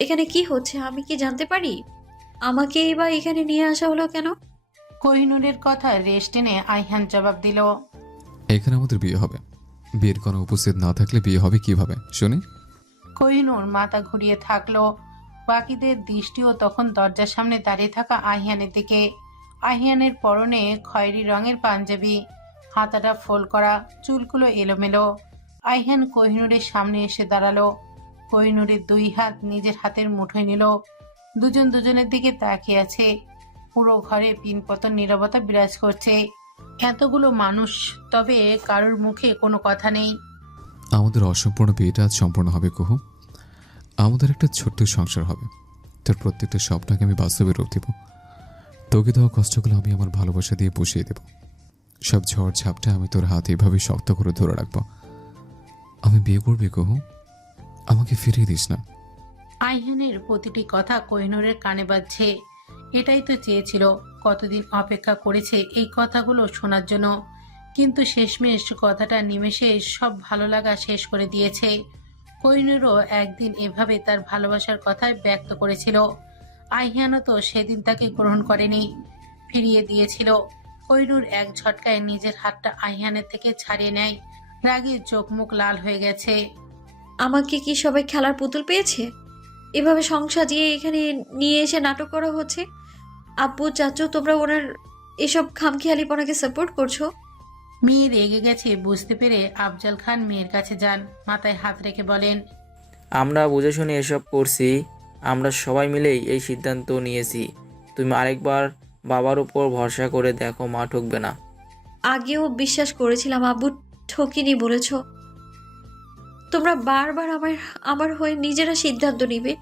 এখানে কি হচ্ছে আমি কি জানতে পারি? আমাকেই বা এখানে নিয়ে আসা হলো কেন? কোহিনূরের কথা রেশ টেনে আইহান জবাব দিল। এখানে আমাদের বিয়ে হবে। বিয়ের কোনো উপস্থিত না থাকলে বিয়ে হবে কিভাবে শুনি? কোহিনূর মাথা ঘুরিয়ে থাকলো। বাকিদের দৃষ্টিও তখন দরজার সামনে দাঁড়িয়ে থাকা আহিয়ানের দিকে। আহিয়ানের পরনে খয়েরি রঙের পাঞ্জাবি, হাতাটা ফোল্ড করা, চুলগুলো এলোমেলো। আহিয়ান কোহিনূরের সামনে এসে দাঁড়ালো। কোহিনূরের দুই হাত নিজের হাতের মুঠোয় নিল। দুজন দুজনের দিকে তাকিয়ে আছে। পুরো ঘরে পিনপতন নীরবতা বিরাজ করছে। এতগুলো মানুষ, তবে কারোর মুখে কোনো কথা নেই। আমাদের অসম্পূর্ণ বিয়েটা আজ সম্পূর্ণ হবে কুহু। আমাদের একটা ছোট্ট সংসার হবে। তোর প্রত্যেকটা স্বপ্নকে আমি বাস্তবে রূপ দেব। তোকে দেওয়া কষ্টগুলো আমি আমার ভালোবাসা দিয়ে পুষিয়ে দেব। সব ঝড় ঝাপটা আমি তোর হাত এভাবে শক্ত করে ধরে রাখবো। আমি বিয়ে করবি কুহু, আমাকে ফিরিয়ে দিস না। আইহানের প্রতিটি কথা কোহিনূরের কানে বাজছে। এটাই তো চেয়েছিল, কতদিন অপেক্ষা করেছে এই কথাগুলো শোনার জন্য। কিন্তু শেষমেশ কথাটা নিমেষে সব ভালো লাগা শেষ করে দিয়েছে। কোহিনূরও একদিন এভাবে তার ভালোবাসার কথায় ব্যক্ত করেছিল। আইহানও তো সেদিন তাকে গ্রহণ করেনি, ফিরিয়ে দিয়েছিল। কোহিনূর এক ঝটকায় নিজের হাতটা আইহানের থেকে ছাড়িয়ে নেয়। রাগে চোখ মুখ লাল হয়ে গেছে। আমাকে কি সবাই খেলার পুতুল পেয়েছে? এভাবে সংসার সাজিয়ে এখানে নিয়ে এসে নাটক করা হচ্ছে। আব্বু চাচু তোমরা ওনার এসব খামখেয়ালিপনাকে সাপোর্ট করছো। মেয়ে রেগে গেছে বুঝতে পেরে আফজাল খান মেয়ের কাছে যান, মাথায় হাত রেখে বলেন। আমরা বুঝে শুনে এসব করছি। আমরা সবাই মিলেই এই সিদ্ধান্ত নিয়েছি। তুমি আরেকবার বাবার উপর ভরসা করে দেখো, মা ঠকবে না। আগেও বিশ্বাস করেছিলাম আব্বু ঠকিনি বলেছ। তোমরা বারবার আমার আমার হয়ে নিজেরা সিদ্ধান্ত নিবে।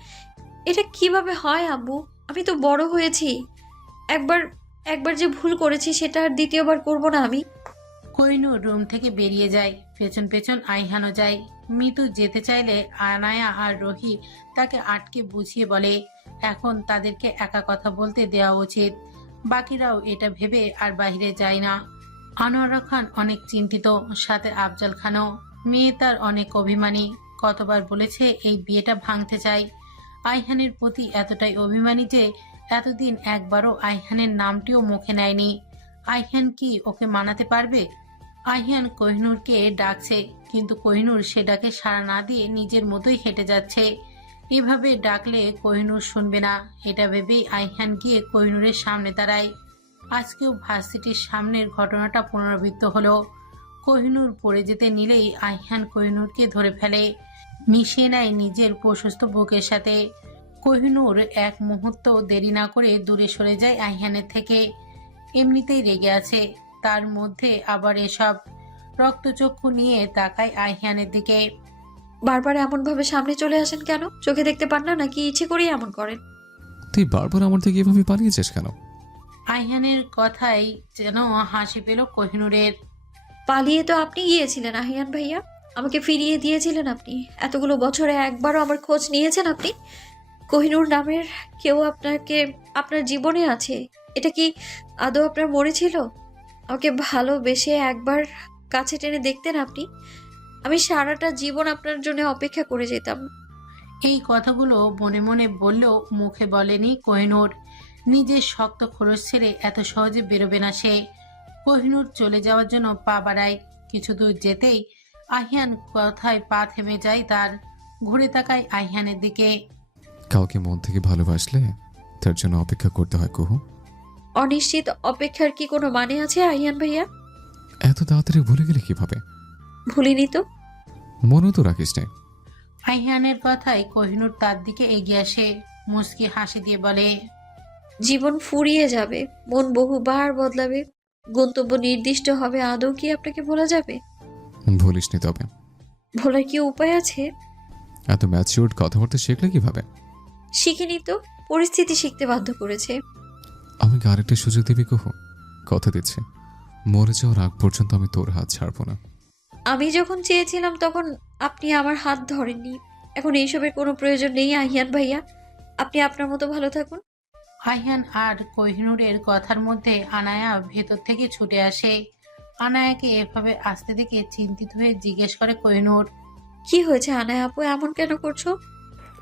এটা কিভাবে হয় আব্বু? আমি তো বড় হয়েছি। একবার একবার যে ভুল করেছি সেটা আর দ্বিতীয়বার করব না আমি। কোহিনূর রুম থেকে বেরিয়ে যায়, পেছন পেছন আইহানও যায়। মিতু যেতে চাইলে আনায়া আর রোহি তাকে আটকে বুঝিয়ে বলে এখন তাদেরকে একা কথা বলতে দেওয়া উচিত। বাকিরাও এটা ভেবে আর বাইরে যায় না। আনোয়ারা খান অনেক চিন্তিত, সাথে আফজাল খানও। মেয়ে তার অনেক অভিমানী, কতবার বলেছে এই বিয়েটা ভাঙতে চাই। আইহানের প্রতি এতটাই অভিমানী যে এতদিন একবারও আইহানের নামটিও মুখে নেয়নি। আইহান কি ওকে মানাতে পারবে? আইহান কোহিনূরকে ডাকছে, কিন্তু কোহিনূর সে ডাকে সাড়া না দিয়ে নিজের মতোই হেঁটে যাচ্ছে। এভাবে ডাকলে কোহিনূর শুনবে না, এটা ভেবেই আইহান গিয়ে কোহিনূরের সামনে দাঁড়ায়। আজকেও ভার্সিটির সামনের ঘটনাটা পুনরাবৃত্ত হলো। কোহিনূর পড়ে যেতে নিলেই আইহান কোহিনূরকে ধরে ফেলে, মিশিয়ে নেয় নিজের প্রশস্ত বুকের সাথে। কোহিনূর এক মুহূর্ত দেরি না করে দূরে সরে যায় আইহানের থেকে। এমনিতেই রেগে আছে, তার মধ্যে আবার এসব। রক্তচক্ষু নিয়ে তাকায় আইহানের দিকে। বারবার এমন ভাবে সামনে চলে আসেন কেন? চোখে দেখতে পান না নাকি ইচ্ছে করেই এমন করেন? তুই বারবার আমার থেকে এভাবে পালিয়েছিস কেন? আইহানের কথাই যেন হাসি পেল কোহিনূরের। পালিয়ে তো আপনি গিয়েছিলেন আহিয়ান ভাইয়া। আমাকে ফিরিয়ে দিয়েছিলেন আপনি। এতগুলো বছরে একবারও আমার খোঁজ নিয়েছেন আপনি? কোহিনূর নামের কেউ আপনাকে আপনার জীবনে আছে? এটা কি আদৌ আপনার মনে ছিল? আমাকে ভালোবেসে একবার কাছে টেনে দেখতেন আপনি? আমি সারাটা জীবন আপনার জন্য অপেক্ষা করে যেতাম। এই কথাগুলো মনে মনে বললেও মুখে বলেনি কোহিনূর। নিজের শক্ত খোলস ছেড়ে এত সহজে বেরোবে না সে। কোহিনূর চলে যাওয়ার জন্য পা বাড়ায়। কিছু দূর যেতেই আহিয়ান কথায় পা থেমে যায় তার। ঘুরে তাকায় আহিয়ানের দিকে। কাউকে মন থেকে ভালোবাসলে তার জন্য অপেক্ষা করতে হয় কুহু। অনিশ্চিত অপেক্ষার কি কোনো মানে আছে আহিয়ান ভাইয়া? এত তাড়াতাড়ি ভুলে গেলে কিভাবে? ভুলিনি তো। মনেও তো রাখিস না। আহিয়ানের কথায় কোহিনূর তার দিকে এগিয়ে আসে, মুচকি হাসি দিয়ে বলে। জীবন ফুরিয়ে যাবে, মন বহুবার বদলাবে, গন্তব্য নির্দিষ্ট হবে, আদৌ কি আপনাকে ভোলা যাবে? ভুলিস নি তবে। ভোলার কি উপায় আছে? এত ম্যাচিউরড কথাবার্তা শিখলে কিভাবে? শিখিনি তো, পরিস্থিতি শিখতে বাধ্য করেছে। আমাকে আরেকটা সুযোগ দিবি কুহু? কথা দিচ্ছি, মরে যাওয়ার আগ পর্যন্ত আমি তোর হাত ছাড়বো না। আমি যখন চেয়েছিলাম তখন আপনি আমার হাত ধরেননি। এখন এইসবের কোনো প্রয়োজন নেই আহিয়ান ভাইয়া। আপনি আপনার মতো ভালো থাকুন। আহিয়ান আর কোহিনূরের কথার মধ্যে আনায়া ভেতর থেকে ছুটে আসে। আনায়াকে এভাবে আসতে দেখে চিন্তিত হয়ে জিজ্ঞেস করে কোহিনূর। কি হয়েছে আনায়া আপু, এমন কেন করছো?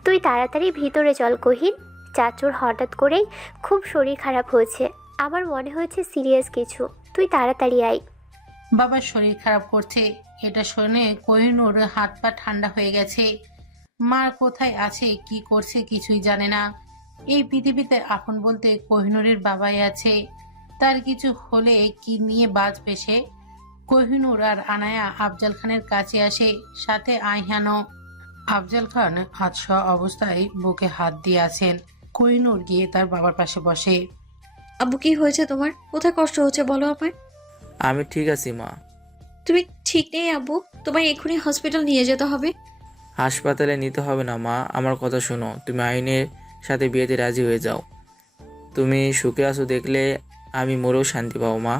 তুই তাড়াতাড়ি ভিতরে চল কহিন। চাচুর হঠাৎ করেই খুব শরীর খারাপ হয়েছে, আমার মনে হয়েছে সিরিয়াস কিছু। তুই তাড়াতাড়ি আয়। বাবার শরীর খারাপ করছে এটা শুনে কোহিনূর হাত পা ঠান্ডা হয়ে গেছে। মা কোথায় আছে কি করছে কিছুই জানে না। এই পৃথিবীতে আপন বলতে কোহিনূরের বাবাই আছে। তার কিছু হলে কি নিয়ে বাঁচবে সে? কোহিনূর আর আনায়া আফজাল খানের কাছে আসে, সাথে আইহানও। আফজাল খান হাতশোয়া অবস্থায় বুকে হাত দিয়ে আছেন। কোহিনূর গিয়ে তার বাবার পাশে বসে। আব্বু কি হয়েছে তোমার? কোথায় কষ্ট হচ্ছে বলো আমায়। আমি ঠিক আছি মা। তুমি ঠিক নেই আব্বু, তোমায় এক্ষুনি হসপিটাল নিয়ে যেতে হবে। হাসপাতালে নিতে হবে না মা, আমার কথা শোনো। তুমি আইনের সাথে বিয়েতে রাজি হয়ে যাও। তুমি সুখে আছো দেখলে আমি মরেও শান্তি পাবো মা।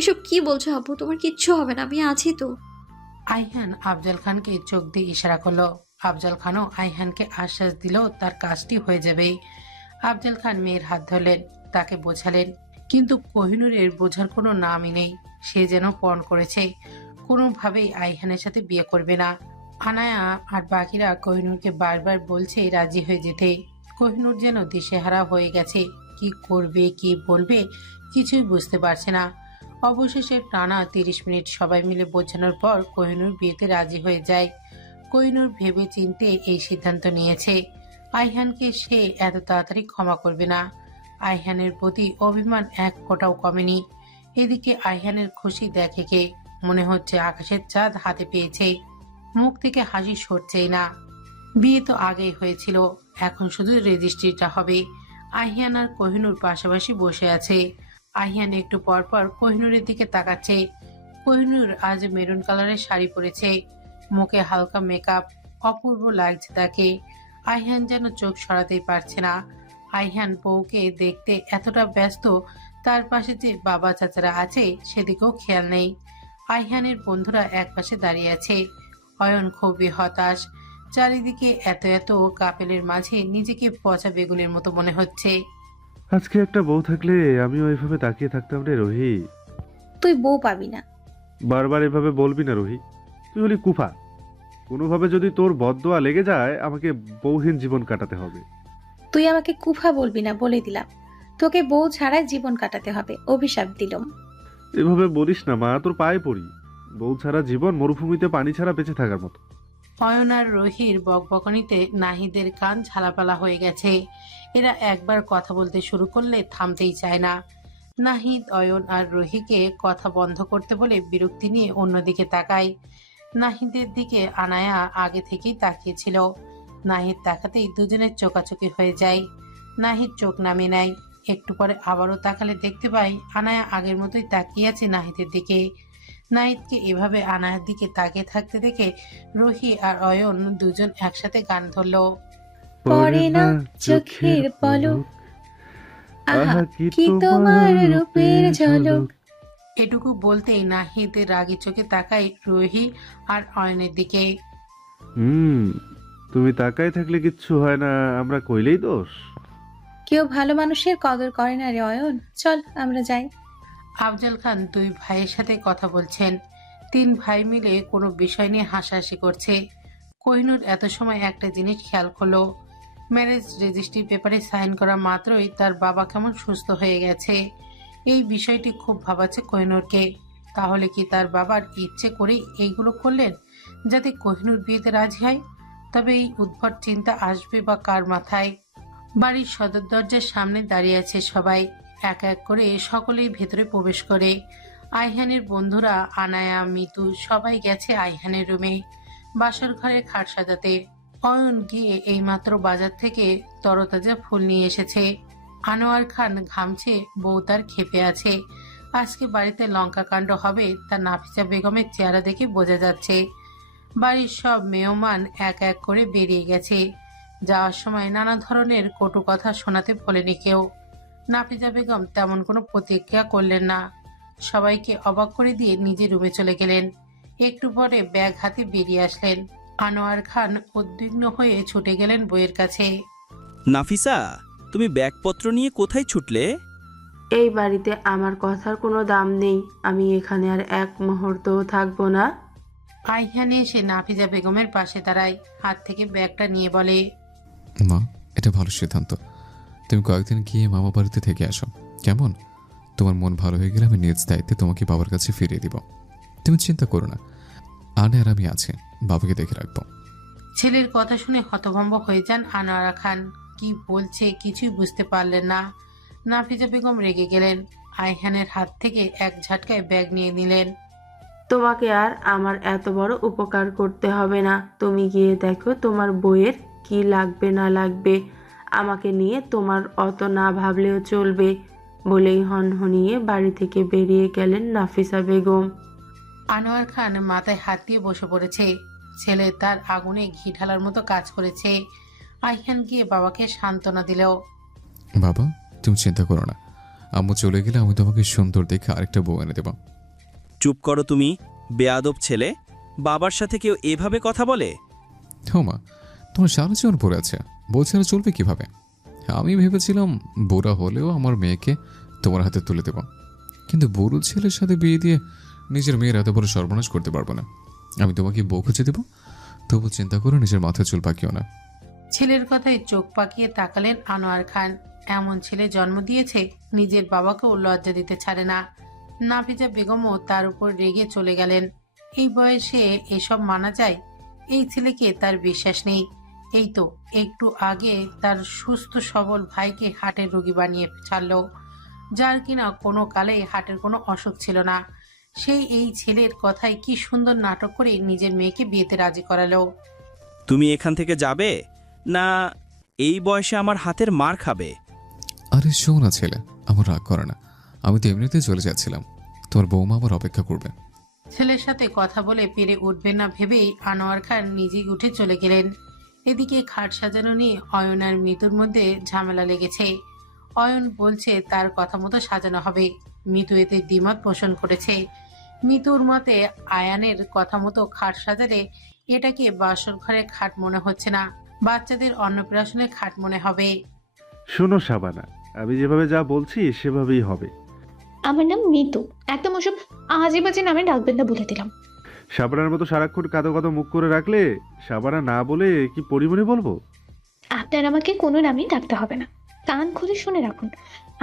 এসব কি বলছো আব্বু? তোমার কিচ্ছু হবে না, আমি আছি তো। আইহান আফজাল খানকে চোখ দিয়ে ইশারা করলো। আফজাল খানও আইহানকে আশ্বাস দিল তার কাজটি হয়ে যাবে। আফজাল খান মেয়ের হাত ধরলেন, তাকে বোঝালেন, কিন্তু কোহিনূরের বোঝার কোনো নামই নেই। সে যেন পণ করেছে, কোনোভাবেই আইহানের সাথে বিয়ে করবে না। আনায়া আর বাকিরা কোহিনূরকে বারবার বলছে রাজি হয়ে যেতে। কোহিনূর যেন দিশেহারা হয়ে গেছে, কি করবে কি বলবে কিছুই বুঝতে পারছে না। অবশেষে টানা 30 মিনিট সবাই মিলে বোঝানোর পর কোহিনূর বিয়েতে রাজি হয়ে যায়। কোহিনূর ভেবে চিন্তে এই সিদ্ধান্ত নিয়েছে, আইহানকে সে এত তাড়াতাড়ি ক্ষমা করবে না। আইহানের প্রতি অভিমান এক ফোঁটাও কমেনি। এদিকে আইহানের খুশি দেখে কে, মনে হচ্ছে আকাশের চাঁদ হাতে পেয়েছে। মুখ থেকে হাসি সরছেই না। বিয়ে তো আগেই হয়েছিল, এখন শুধু রেজিস্ট্রিটা হবে। আহিয়ান আর কোহিনূর পাশাপাশি বসে আছে। আহিয়ান একটু পর পর কোহিনূরের দিকে তাকাচ্ছে। কোহিনূর আজ মেরুন কালারের শাড়ি পরেছে, মুখে হালকা মেকআপ, অপূর্ব লাগছে তাকে। আহিয়ান যেন চোখ সরাতেই পারছে না। আহিয়ান বউকে দেখতে এতটা ব্যস্ত, তার পাশে যে বাবা চাচারা আছে সেদিকেও খেয়াল নেই। আহিয়ানের বন্ধুরা এক পাশে দাঁড়িয়ে আছে। অয়ন খুবই হতাশ। চারিদিকে এত এত কাপেলের মাঝে নিজেকে পচা বেগুনের মতো মনে হচ্ছে। আজকে একটা বউ থাকলে আমিও এভাবে তাকিয়ে থাকতাম রে রোহি। তুই বউ পাবি না। বারবার এভাবে বলবি না রোহি, তুই হলি কুফা। কোনোভাবে যদি তোর বদদোয়া লেগে যায় আমাকে বউহীন জীবন কাটাতে হবে। তুই আমাকে কুফা বলবি না বলে দিলাম। তোকে বউ ছাড়াই জীবন কাটাতে হবে, অভিশাপ দিলাম। এভাবে বলিস না মা, তোর পায়ে পড়ি। বউ ছাড়া জীবন মরুভূমিতে পানি ছাড়া বেঁচে থাকার মতো। অয়ন আর রোহির বকবকনিতে নাহিদের কান ঝালাপালা হয়ে গেছে। এরা একবার কথা বলতে শুরু করলে থামতেই চায় না। নাহিদ অয়ন আর রোহিকে কথা বন্ধ করতে বলে বিরক্তি নিয়ে অন্যদিকে তাকায়। নাহিদের দিকে আনায়া আগে থেকেই তাকিয়েছিল। নাহিদ তাকাতেই দুজনের চোকাচোকি হয়ে যায়। নাহিদ চোখ নামিয়ে নেয়। একটু পরে আবারও তাকালে দেখতে পাই আনায়া আগের মতোই তাকিয়ে আছে নাহিদের দিকে। নাহিদকে এভাবে আনায়ার দিকে তাকিয়ে থাকতে দেখে রোহি আর অয়ন দুজন একসাথে গান ধরলো। পড়ে না চোখের পলক, আহা কি তোমার রূপের ঝলক। এটুকু বলতেই নাহিদ রাগী চোখে তাকায় রোহি আর অয়নের দিকে। তুমি তাকায় থাকলে কিচ্ছু হয় না, আমরা কইলেই দোষ। কেউ ভালো মানুষের কদর করে না রে অয়ন, চল আমরা যাই। আফজাল খান দুই ভাইয়ের সাথে কথা বলছেন। 3 ভাই মিলে কোনো বিষয় নিয়ে হাসাহাসি করছে। কোহিনূর এত সময় একটা জিনিস খেয়াল করলো, ম্যারেজ রেজিস্ট্রি পেপারে সাইন করা মাত্রই তার বাবা কেমন সুস্থ হয়ে গেছে। এই বিষয়টি খুব ভাবাচ্ছে কোহিনূরকে। তাহলে কি তার বাবার ইচ্ছে করেই এইগুলো করলেন যাতে কোহিনূর বিয়েতে রাজি হয়? তবে এই উদ্ভট চিন্তা আসবে বা কার মাথায়? বাড়ির সদর দরজার সামনে দাঁড়িয়ে আছে সবাই। এক এক করে সকলেই ভেতরে প্রবেশ করে। আইহানের বন্ধুরা আনায়া মিতু সবাই গেছে আইহানের রুমে বাসর ঘরে খাট সাজাতে। অয়ন গিয়ে এইমাত্র বাজার থেকে তরতাজা ফুল নিয়ে এসেছে। আনোয়ার খান ঘামছে, বউ তার ক্ষেপে আছে। আজকে বাড়িতে লঙ্কা কাণ্ড হবে তা নাফিসা বেগমের চেহারা দেখে বোঝা যাচ্ছে। বাড়ির সব মেহমান এক এক করে বেরিয়ে গেছে। যাওয়ার সময় নানা ধরনের কটু কথা শোনাতে ভোলেনি কেউ। নাফিসা বেগম তেমন কোনো প্রতিক্রিয়া করলেন না। সবাইকে অবাক করে দিয়ে নিজে রুমে চলে গেলেন। একটু পরে ব্যাগ হাতে বেরিয়ে আসলেন। আনোয়ার খান উদ্বিগ্ন হয়ে ছুটে গেলেন বইয়ের কাছে। নাফিসা, তুমি ব্যাগপত্র নিয়ে কোথায় ছুটলে? এই বাড়িতে আমার কথার কোনো দাম নেই, আমি এখানে আর এক মুহূর্তও থাকবো না। আইহানে এসে নাফিজা বেগমের পাশে দাঁড়ায়, হাত থেকে ব্যাগটা নিয়ে বলে, মা, এটা ভালো সিদ্ধান্ত। তুমি কয়েকদিন গিয়ে মামা বাড়িতে থেকে আসো, কেমন? তোমার মন ভালো হয়ে গেলে আমি নিজ দায়িত্বে তোমাকে বাবার কাছে ফিরিয়ে দিব। তুমি চিন্তা করো না, আনে আর আমি আছি, বাবাকে দেখে রাখবো। ছেলের কথা শুনে হতভম্ব হয়ে যান আনোয়ারা খান। কি বলছে কিছুই বুঝতে পারলেন না। নাফিজা বেগম রেগে গেলেন। আইহানের হাত থেকে এক ঝাটকায় ব্যাগ নিয়ে নিলেন। তোমাকে আর আমার এত বড় উপকার করতে হবে না। তুমি গিয়ে দেখো তোমার বইয়ের কি লাগবে না লাগবে। আমাকে নিয়ে তোমার অত না ভাবলেও চলবে, বলেই হনহনিয়ে বাড়ি থেকে বেরিয়ে গেলেন নাফিসা বেগম। আনোয়ার খান মাথায় হাত দিয়ে বসে পড়েছে। ছেলে তার আগুনে ঘি ঢালার মতো কাজ করেছে। আইহান গিয়ে বাবাকে সান্ত্বনা দিল। বাবা, তুমি চিন্তা করো না, আম্মু চলে গেলে আমি তোমাকে সুন্দর দেখে আরেকটা বউ এনে দেব। চুপ করো তুমি, বেয়াদব ছেলে। বাবার সাথে কেউ এভাবে কথা বলে? মা, তোমার সারা জীবন পড়ে আছে, বউ ছাড়া চলবে কিভাবে? আমি ভেবেছিলাম বুড়া হলেও আমার মেয়েকে তোমার হাতে তুলে দেব, কিন্তু বুড়ো ছেলের সাথে বিয়ে দিয়ে নিজের মেয়ের এত বড় সর্বনাশ করতে পারবো না। আমি তোমাকে বউ খুঁজে দেবো, তবু চিন্তা করো নিজের মাথায় চুল পাকিও না। ছেলের কথায় চোখ পাকিয়ে তাকালেন আনোয়ার খান। এমন ছেলে জন্ম দিয়েছে, নিজের বাবাকেও লজ্জা দিতে ছাড়ে না। নাফিজা বেগমও তার উপর রেগে চলে গেলেন। এই বয়সে এসব মানা যায়? এই ছেলেকে তার বিশ্বাস নেই। এই তো একটু আগে তার সুস্থ সবল ভাইকে হার্টের রোগী বানিয়ে ছাড়লো, যার কিনা কোনো কালেই হার্টের কোনো অসুখ ছিল না। সেই এই ছেলের কথায় কি সুন্দর নাটক করে নিজের মেয়েকে বিয়েতে রাজি করালো। তুমি এখান থেকে যাবে না এই বয়সে আমার হাতের মার খাবে? আরে শোন না ছেলে, আমার রাগ করে না, আমি তো এমনিতেই চলে যাচ্ছিলাম, তোমার বৌমা আমার অপেক্ষা করবে। ছেলের সাথে কথা বলে পেরে উঠবে না ভেবেই আনোয়ার খান নিজেই উঠে চলে গেলেন। এদিকে খাট সাজানো নিয়ে অয়ন আর মিতুর মধ্যে ঝামেলা লেগেছে। অয়ন বলছে তার কথা মতো সাজানো হবে, মিতু এতে দ্বিমত পোষণ করেছে। মিতুর মতে আয়ানের কথা মতো খাট সাজালে এটাকে বাসর ঘরে খাট মনে হচ্ছে না, বাচ্চাদের অন্নপ্রাশনের খাট মনে হবে। শোনো শাবানা, আমি যেভাবে যা বলছি সেভাবেই হবে। আমার নাম মিতু, একদম ওসব আজে বাজে নামে ডাকবেন না বলে দিলাম। শাবানার মতো সারাক্ষণ কাঁদো কাঁদো মুখ করে রাখলে শাবানা না বলে কি পরিমণি বলবো? আপনার আমাকে কোনো নামেই ডাকতে হবে না, কান খুলে শুনে রাখুন।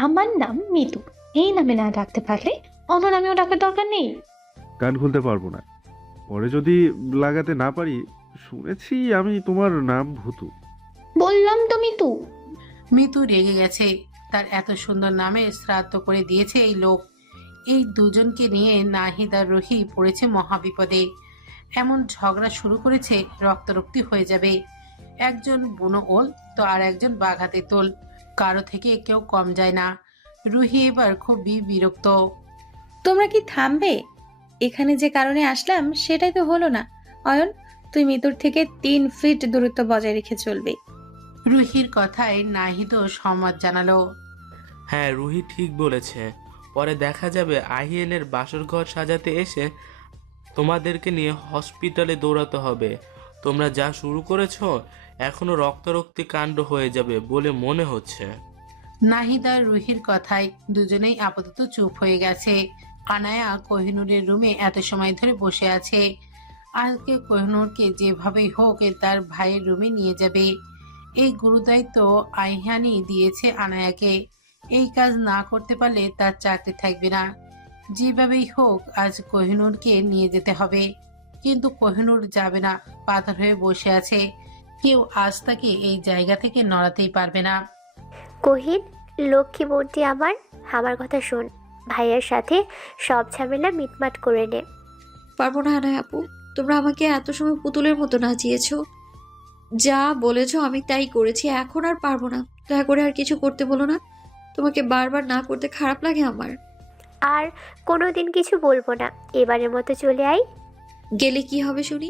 আমার নাম মিতু, এই নামে না ডাকতে পারলে অন্য নামেও ডাকার দরকার নেই। কান খুলতে পারবো না, পরে যদি লাগাতে না পারি। শুনেছি আমি তোমার নাম ভূতু। বললাম তো মিতু। মিতু রেগে গেছে। তার এত সুন্দর নামে শ্রাদ্ধ করে দিয়েছে এই লোক। এই দুজনকে নিয়ে নাহিদ আর রুহি পড়েছে মহাবিপদে। এমন ঝগড়া শুরু করেছে রক্তারক্তি হয়ে যাবে। একজন বুনো ওল তো আর একজন বাঘাতে তোল, কারো থেকে কেউ কম যায় না। রুহি এবার খুবই বিরক্ত। তোমরা কি থামবে? এখানে যে কারণে আসলাম সেটাই তো হলো না। অয়ন, তুই মিতুর থেকে 3 ফিট দূরত্ব বজায় রেখে চলবি। রুহির কথায় নাহিদও সম্মত জানালো। হ্যাঁ, রুহি ঠিক বলেছে। পরে দেখা যাবে আহিয়েনের বাসর ঘর সাজাতে এসে তোমাদেরকে নিয়ে হসপিটালে দৌড়াতে হবে। তোমরা যা শুরু করেছো এখনো রক্তারক্তি কাণ্ড হয়ে যাবে বলে মনে হচ্ছে। নাহিদ আর রুহির কথায় দুজনেই আপাতত চুপ হয়ে গেছে। আনায়া কোহিনুরের রুমে এত সময় ধরে বসে আছে। আজকে কোহিনুরকে যেভাবেই হোক তার ভাইয়ের রুমে নিয়ে যাবে। এই গুরুদায়িত্ব আইহানি দিয়েছে আনায়াকে। এই কাজ না করতে পারলে তার চাকরি থাকবে না। যেভাবেই হোক আজ কোহিনুরকে নিয়ে যেতে হবে। কিন্তু কোহিনুর যাবে না, পাথর হয়ে বসে আছে। কেউ আজ তাকে এই জায়গা থেকে নড়াতেই পারবে না। কোহিন, লক্ষ্মী বোনটি আমার কথা শোন। ভাইয়ের সাথে সব ঝামেলা মিটমাট করে নে। পারবো না আনায়া আপু, তোমরা আমাকে এত সময় পুতুলের মতো নাচিয়েছো, যা বলেছো আমি তাই করেছি, এখন আর পারবো না। দয়া করে আর কিছু করতে বলো না, তোমাকে বারবার না করতে খারাপ লাগে আমার। আর কোনোদিন কিছু বলবো না, এবারের মতো চলে আই। গেলে কি হবে শুনি?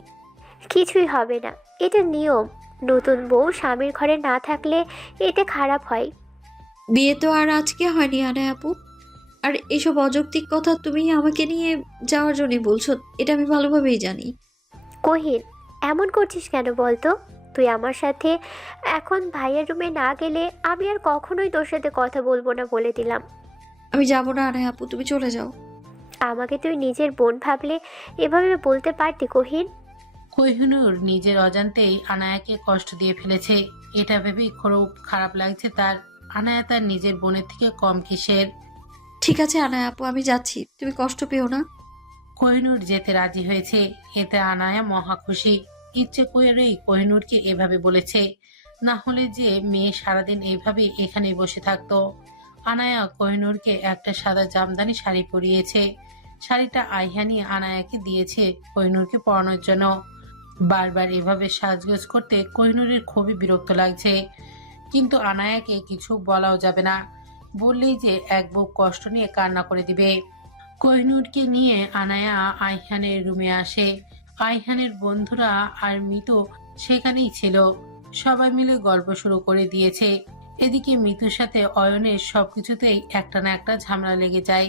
কিছুই হবে না, এটা নিয়ম। নতুন বউ স্বামীর ঘরে না থাকলে এটা খারাপ হয়। বিয়ে তো আর আজকে হয়নি আনায়া আপু, আর এসব অযৌক্তিক কথা তুমি আমাকে নিয়ে যাওয়ার জন্যই বলছো, এটা আমি ভালোভাবেই জানি। কোহিন, এমন করছিস কেন বলতো? তুই আমার সাথে এখন ভাইয়ের রুমে না গেলে আমি আর কখনোই তোর সাথে কথা বলবো না বলে দিলাম। আমি যাবো না আনায়া আপু, তুমি চলে যাও। আমাকে তুই নিজের বোন ভাবলে এভাবে বলতে পারতি কোহিন। কোহিনুর নিজের অজান্তেই আনায়াকে কষ্ট দিয়ে ফেলেছে। এটা ভেবেই খুব খারাপ লাগছে তার। আনায়া তার নিজের বোনের থেকে কম কিসের। ঠিক আছে আনায়া আপু, আমি যাচ্ছি, তুমি কষ্ট পেও না। কোহিনূর যেতে রাজি হয়েছে, এতে আনায়া মহা খুশি। ইচ্ছে করেই কোহিনূরকে এভাবে বলেছে, না হলে যে মেয়ে সারাদিন এইভাবে এখানে বসে থাকতো। আনায়া কোহিনূরকে একটা সাদা জামদানি শাড়ি পরিয়েছে। শাড়িটা আইহানি আনায়াকে দিয়েছে কোহিনূরকে পরানোর জন্য। বারবার এভাবে সাজগোজ করতে কোহিনূরের খুবই বিরক্ত লাগছে, কিন্তু আনায়াকে কিছু বলাও যাবে না, বললেই যে এক বুক কষ্ট নিয়ে কান্না করে দিবে। কোহিনূরকে নিয়ে আনায়া আইহানের রুমে আসে। আইহানের বন্ধুরা আর মিতু সেখানেই ছিল। সবাই মিলে গল্প শুরু করে দিয়েছে। এদিকে মিতুর সাথে অয়নের সবকিছুতেই একটা না একটা ঝামেলা লেগে যায়।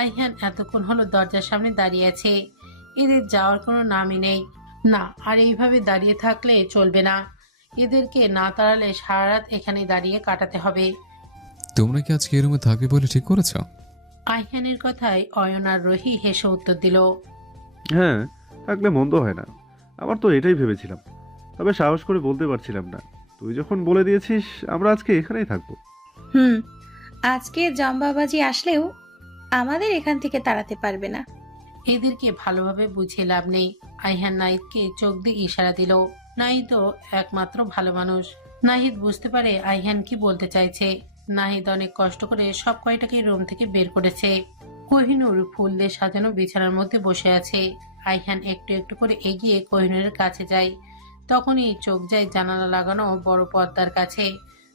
আইহান এতক্ষণ হলো দরজার সামনে দাঁড়িয়ে আছে, এদের যাওয়ার কোনো নামই নেই। না, আর এইভাবে দাঁড়িয়ে থাকলে চলবে না, এদেরকে না তাড়ালে সারা রাত এখানে দাঁড়িয়ে কাটাতে হবে। তোমরা কি আজকে এই রুমে থাকবে বলে ঠিক করেছো? আইহানের কথায় অয়ন আর রোহি হেসে উত্তর দিল। হ্যাঁ, থাকলে মন্দ হয় না। আমার তো এটাই ভেবেছিলাম, তবে সাহস করে বলতে পারছিলাম না। তুই যখন বলে দিয়েছিস, আমরা আজকে এখানেই থাকবো। আজকে জম্বাবাজি আসলেও আমাদের এখান থেকে তাড়াতে পারবে না। এদেরকে ভালোভাবে বুঝিয়ে লাভ নেই। আইহান নাহিদকে চোখ দিয়ে ইশারা দিল। নাহিদও একমাত্র ভালো মানুষ। নাহিদ বুঝতে পারে আইহান কি বলতে চাইছে। নাহিদ অনেক কষ্ট করে সব কয়টাকে রুম থেকে বের করেছে। কোহিনূর ফুল দিয়ে সাজানো বিছানার মধ্যে বসে আছে। আইহান একটু একটু করে এগিয়ে কোহিনূরের কাছে যায়। তখনই চোখ যায় জানালা লাগানো বড় পর্দার কাছে।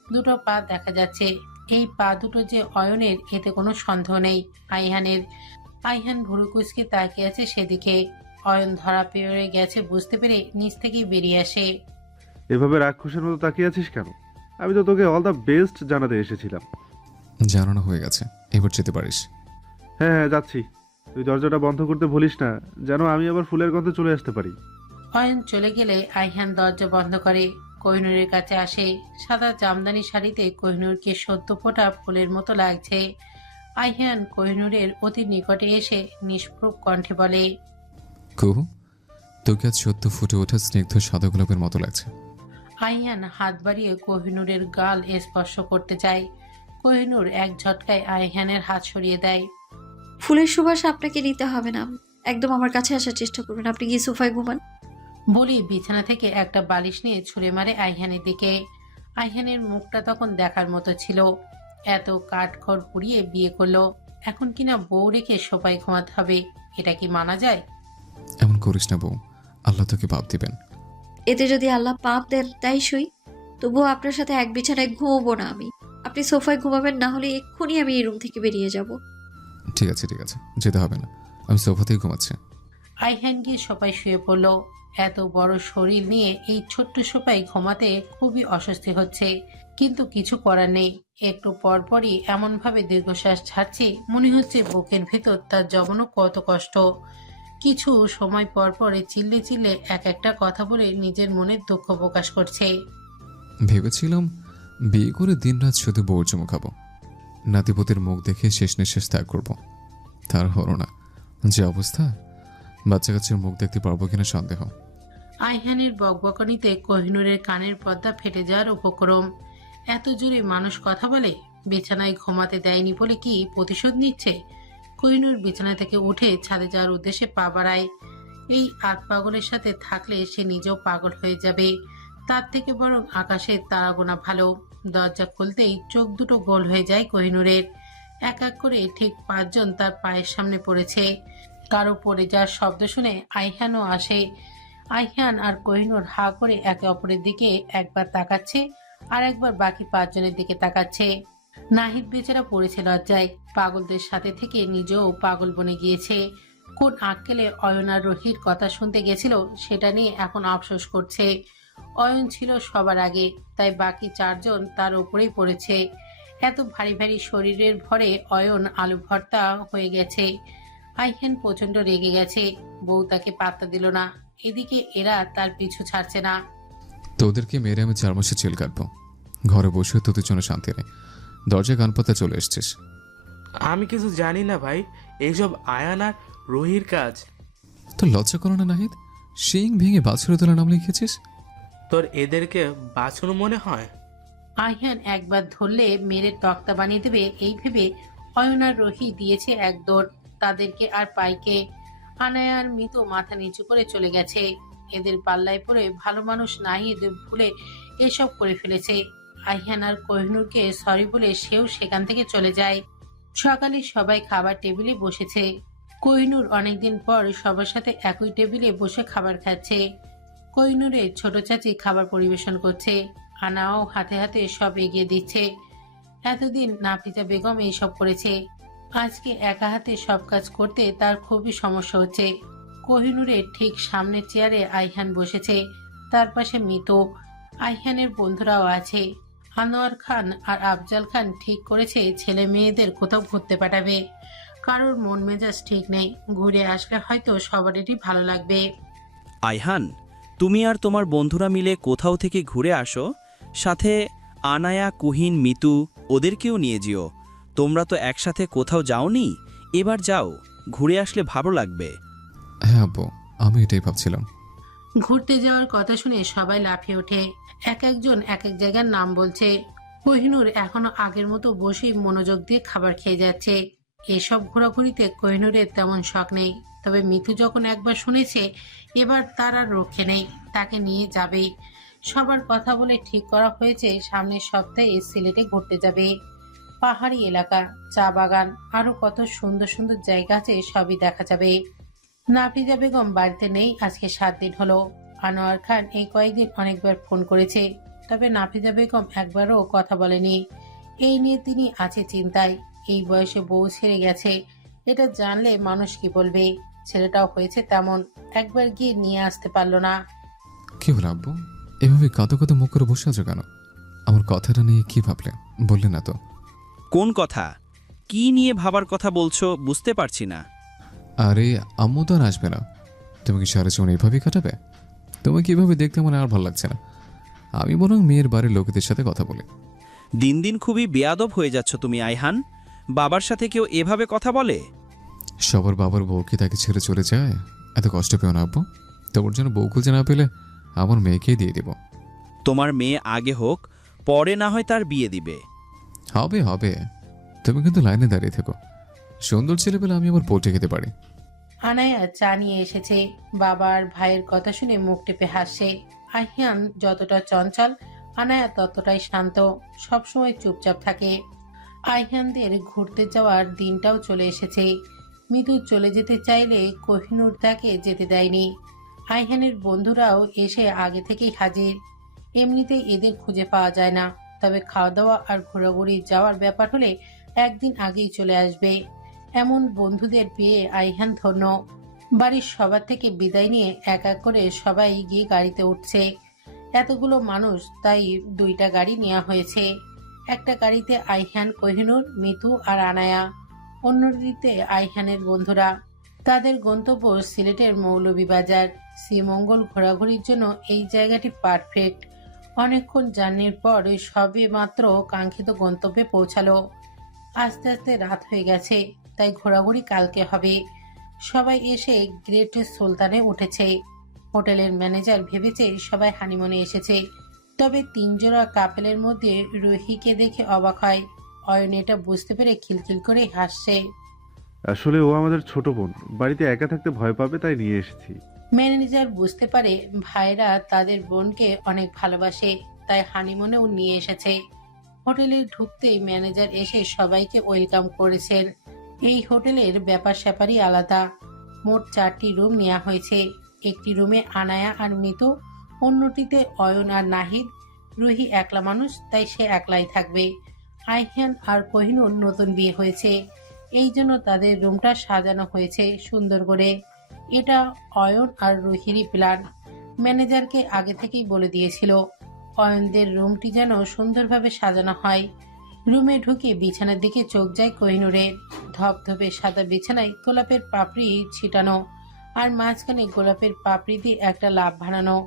দুটো পা দেখা যাচ্ছে। এই পা দুটো যে অয়নের, এতে কোনো সন্দেহ নেই আইহানের। আইহান ভুরু কুচকে তাকিয়ে আছে সেদিকে। অয়ন ধরা পেয়ে গেছে বুঝতে পেরে নিচ থেকেই বেরিয়ে আসে। এভাবে রাক্ষসের মতো তাকিয়ে আছিস কেন? আমি তো তোকে অল দ্য বেস্ট জানাতে এসেছিলাম। জানানো হয়ে গেছে, এবার যেতে পারিস। হ্যাঁ হ্যাঁ, যাচ্ছি। তুই দরজাটা বন্ধ করতে ভুলিস না, যেন আমি আবার ফুলের গন্ধে চলে আসতে পারি। অয়ন চলে গেলে আইহান দরজা বন্ধ করে কোহিনূরের কাছে আসে। সাদা জামদানি শাড়িতে কোহিনূরকে সদ্য ফোটা ফুলের মতো লাগছে। আইহান কোহিনূরের অতি নিকটে এসে নিষ্প্রভ কণ্ঠে বলে, কুহু, তোকে আজ সত্য ফুটে ওঠা স্নিগ্ধ সাদা গোলাপের মতো লাগছে। আইহান হাত বাড়িয়ে কোহিনূরের গাল স্পর্শ করতে চায়। কোহিনূর এক ঝটকায় আইহানের হাত সরিয়ে দেয়। ফুলের সুবাস আপনাকে নিতে হবে না, একদম আমার কাছে আসার চেষ্টা করবেন। আপনি কি সোফায় ঘুমান? বলি বিছানা থেকে একটা বালিশ নিয়ে ছুঁড়ে মারে আইহানের দিকে। আইহানের মুখটা তখন দেখার মতো ছিল। এত কাঠখড় পুড়িয়ে বিয়ে করলো, এখন কিনা বউ রেখে সোফায় ঘুমাতে হবে, এটা কি মানা যায়? এমন করিস না বউ, আল্লাহ তোকে পাপ দিবেন। এতে যদি আল্লাহ পাপ দেন তাই সই, তবুও আপনার সাথে এক বিছানায় ঘুমবো না আমি। আপনি সোফায় ঘুমাবেন, না হলে এক্ষুনি আমি এই রুম থেকে বেরিয়ে যাব। ঠিক আছে ঠিক আছে, যেতে হবে না, আমি সোফাতেই ঘুমাচ্ছি। আইহান গিয়ে সোফায় শুয়ে পড়ল। এত বড় শরীর নিয়ে এই ছোট্ট সোফায় ঘুমাতে খুবই অস্বস্তি হচ্ছে, কিন্তু কিছু করার নেই। একটু পরপরই এমনভাবে দীর্ঘশ্বাস ছাড়ছে, মনে হচ্ছে বুকের ভেতর তার জমানো কত কষ্ট। কিছু সময় পর পরে চিল্লে চিল্লে এক একটা কথা বলে নিজের মনের দুঃখ প্রকাশ করছে। ভেবেছিলাম বিয়ে করে দিনরাত শুধু বউর চুমু খাবো, নাতিপতির মুখ দেখে শেষ নিঃশ্বাস ত্যাগ করবো। তার হলো না, যে অবস্থা, বাচ্চা কাচ্চার মুখ দেখতে পারবো কিনা সন্দেহ। আইহানের বকবকানিতে কোহিনূরের কানের পর্দা ফেটে যাওয়ার উপক্রম। এত জোরে মানুষ কথা বলে, বিছানায় ঘুমাতে দেয়নি বলে কি প্রতিশোধ নিচ্ছে? কোহিনূর বিছানা থেকে উঠে ছাদে যাওয়ার উদ্দেশ্যে পা বাড়ায়। এই আত পাগলের সাথে থাকলে সে নিজেও পাগল হয়ে যাবে, তার থেকে বরং আকাশে তারা গোনা ভালো। দরজা খুলতেই চোখ দুটো গোল হয়ে যায় কোহিনূরের। এক এক করে ঠিক 5 জন তার পায়ের সামনে পড়েছে। কারো পড়ে যাওয়ার শব্দ শুনে আইহানও আসে। আইহান আর কোহিনূর হা করে একে অপরের দিকে একবার তাকাচ্ছে, আর একবার বাকি 5 জনের দিকে তাকাচ্ছে। নাহিদ বেচারা পড়েছে লজ্জায়, পাগলদের সাথে থেকে নিজেও পাগল বনে গিয়েছে। কোন আক্কেলে অয়ন আর রোহির কথা শুনতে গেছিল সেটা নিয়ে এখন আফসোস করছে। অয়ন ছিল সবার আগে, তাই বাকি 4 জন তার উপরেই পড়েছে। এত ভারী ভারী শরীরের ভরে অয়ন আলু ভর্তা হয়ে গেছে। আইহান প্রচন্ড রেগে গেছে, বউ তাকে পাত্তা দিল না, এদিকে এরা তার পিছু ছাড়ছে না। তোদেরকে মেরে আমি 4 মাসে জেল কাটবো, ঘরে বসে তোদের জন্য শান্তি নেই। দরজায় কান পাতা চলে এসছিস। আমি কিছু জানি না ভাই, এইসব আয়ান আর রোহির কাজ। তো লজ্জা করো না নাহিদ, শিং ভেঙে বাছুরে তোলা নাম লিখেছিস। তোর এদেরকে বাছুর মনে হয়? আইহান একবার ধরলে মেরে তক্তা বানিয়ে দেবে এই ভেবে অয়ন আর রোহি দিয়েছে এক দৌড়। তাদেরকে আর পাইকে। আনায়া আর মিতু মাথা নিচু করে চলে গেছে। এদের পাল্লায় পড়ে ভালো মানুষ নাহিদ ভুলে এসব করে ফেলেছে। আইহান আর কোহিনূরকে সরি বলে সেও সেখান থেকে চলে যায়। সকালে সবাই খাবার টেবিলে বসেছে। কোহিনূর অনেকদিন পর সবার সাথে একই টেবিলে বসে খাবার খাচ্ছে। কোহিনূরের ছোট চাচি খাবার পরিবেশন করছে। আনাও হাতে হাতে সব এগিয়ে দিচ্ছে। এতদিন নাফিজা বেগম এইসব করেছে, আজকে একা হাতে সব কাজ করতে তার খুবই সমস্যা হচ্ছে। কোহিনূরের ঠিক সামনের চেয়ারে আইহান বসেছে, তার পাশে মিতু। আইহানের বন্ধুরাও আছে। আনোয়ার খান আর আফজাল খান ঠিক করেছে ছেলে মেয়েদের কোথাও ঘুরতে পাঠাবে। কারোর মন মেজাজ ঠিক নেই, ঘুরে আসলে হয়তো সবারই ভালো লাগবে। আইহান, তুমি আর তোমার বন্ধুরা মিলে কোথাও থেকে ঘুরে আসো, সাথে আনায়া, কুহিন, মিতু ওদেরকেও নিয়ে যেও। তোমরা তো একসাথে কোথাও যাওনি, এবার যাও, ঘুরে আসলে ভালো লাগবে। হ্যাঁ আব্বু, আমি এটাই ভাবছিলাম। ঘুরতে যাওয়ার কথা শুনে সবাই লাফিয়ে ওঠে। এক একজন এক এক জায়গার নাম বলছে। কোহিনূর এখনো আগের মতো বসেই মনোযোগ দিয়ে খাবার খেয়ে যাচ্ছে। এসব ঘোরাঘুরিতে কোহিনূরের তেমন শখ নেই, তবে মিতু যখন একবার শুনেছে এবার তার আর রক্ষে নেই, তাকে নিয়ে যাবেই। সবার কথা বলে ঠিক করা হয়েছে সামনের সপ্তাহে সিলেটে ঘুরতে যাবে। পাহাড়ি এলাকা, চা বাগান, আরো কত সুন্দর সুন্দর জায়গা আছে, সবই দেখা যাবে। নাফিজা বেগম বাড়িতে নেই আজকে 7 দিন হলো। আনোয়ার খান এই কয়েকদিন অনেকবার ফোন করেছে, তবে নাফিজা বেগম একবারও কথা বলেনি। এই নিয়ে তিনি আছে চিন্তায়। এই বয়সে বউ ছেড়ে গেছে, এটা জানলে মানুষ কি বলবে। ছেলেটাও হয়েছে তেমন, একবার গিয়ে নিয়ে আসতে পারলো না। কি হলো আব্বু, এভাবে কাঁদো কাঁদো মুখ করে বসে আছো কেন? আমার কথাটা নিয়ে কি ভাবলে, বললে না তো? কোন কথা? কি নিয়ে ভাবার কথা বলছো বুঝতে পারছি না। আরে আম্মু তো আর আসবে না, তুমি কি সারা জীবন এইভাবেই কাটাবে? তোমাকে কিভাবে দেখতে আমার আর ভালো লাগছে না। আমি বরং মেয়ের বাড়ির লোকেদের সাথে কথা বলি। দিন দিন খুবই বেয়াদব হয়ে যাচ্ছ তুমি আইহান। বাবার সাথে কেউ এভাবে কথা বলে? সবার বাবার বউ কি তাকে ছেড়ে চলে যায়? এত কষ্ট পেও না আব্বু, তোমার জন্য বউ খুঁজে না পেলে আমার মেয়েকেই দিয়ে দিব। তোমার মেয়ে আগে হোক, পরে না হয় তার বিয়ে দিবে। হবে হবে, তুমি কিন্তু লাইনে দাঁড়িয়ে থেকো। সুন্দর ছেলে পেলে আমি আবার পোটে খেতে পারি। আনায়া চা নিয়ে এসেছে। বাবার ভাইয়ের কথা শুনে মুখ টেপে হাসছে। আহিয়ান যতটা চঞ্চল, আনায়া ততটাই শান্ত, সবসময় চুপচাপ থাকে। আইহানদের ঘুরতে যাওয়ার দিনটাও চলে এসেছে। মিতু চলে যেতে চাইলে কোহিনূর তাকে যেতে দেয়নি। আইহানের বন্ধুরাও এসে আগে থেকেই হাজির। এমনিতেই এদের খুঁজে পাওয়া যায় না, তবে খাওয়া দাওয়া আর ঘোরাঘুরি যাওয়ার ব্যাপার হলে একদিন আগেই চলে আসবে। এমন বন্ধুদের পেয়ে আইহান ধন্য। বাড়ির সবার থেকে বিদায় নিয়ে এক এক করে সবাই গিয়ে গাড়িতে উঠছে। এতগুলো মানুষ, তাই 2টা গাড়ি নেওয়া হয়েছে। একটা গাড়িতে আইহান, কোহিনূর, মিতু আর আনায়া, অন্যটিতে আইহানের বন্ধুরা। তাদের গন্তব্য সিলেটের মৌলভীবাজার। শ্রীমঙ্গল ঘোরাঘুরির জন্য এই জায়গাটি পারফেক্ট। অনেকক্ষণ জার্নির পর সবে মাত্র কাঙ্ক্ষিত গন্তব্যে পৌঁছালো। আস্তে আস্তে রাত হয়ে গেছে, তাই ঘোরাঘুরি কালকে হবে। সবাই এসে গ্রেট সুলতানে উঠেছে। হোটেলের ম্যানেজার ভেবেছে সবাই হানিমুনে এসেছে, তবে 3 জোড়া কাপেলের মধ্যে রুহিকে দেখে অবাক হয়। অয়ন এটা বুঝতে পেরে খিলখিল করে হাসছে। আসলে ও আমাদের ছোট বোন, বাড়িতে একা থাকতে ভয় পাবে, তাই নিয়ে এসেছি। ম্যানেজার বুঝতে পারে ভাইরা তাদের বোনকে অনেক ভালোবাসে, তাই হানিমুনেও নিয়ে এসেছে। হোটেলে ঢুকতেই ম্যানেজার এসে সবাইকে ওয়েলকাম করেছেন। এই হোটেলের ব্যাপার স্যাপারই আলাদা। মোট 4টি রুম নেওয়া হয়েছে। একটি রুমে আনায়া আর মিতু, অন্যটিতে অয়ন আর নাহিদ। রুহি একলা মানুষ, তাই সে একলাই থাকবে। আইহান আর কোহিনূর নতুন বিয়ে হয়েছে, এই জন্য তাদের রুমটা সাজানো হয়েছে সুন্দর করে। এটা অয়ন আর রুহিরই প্ল্যান। ম্যানেজারকে আগে থেকেই বলে দিয়েছিল অয়নদের রুমটি যেন সুন্দরভাবে সাজানো হয়। রুমে ঢুকে বিছানার দিকে চোখ যায় কোহিনূরের। ধপধপে সাদা বিছানায় গোলাপের পাপড়ি ছিটানো, আর মাঝখানে গোলাপের পাপড়ি দিয়ে একটা লাভ বানানো।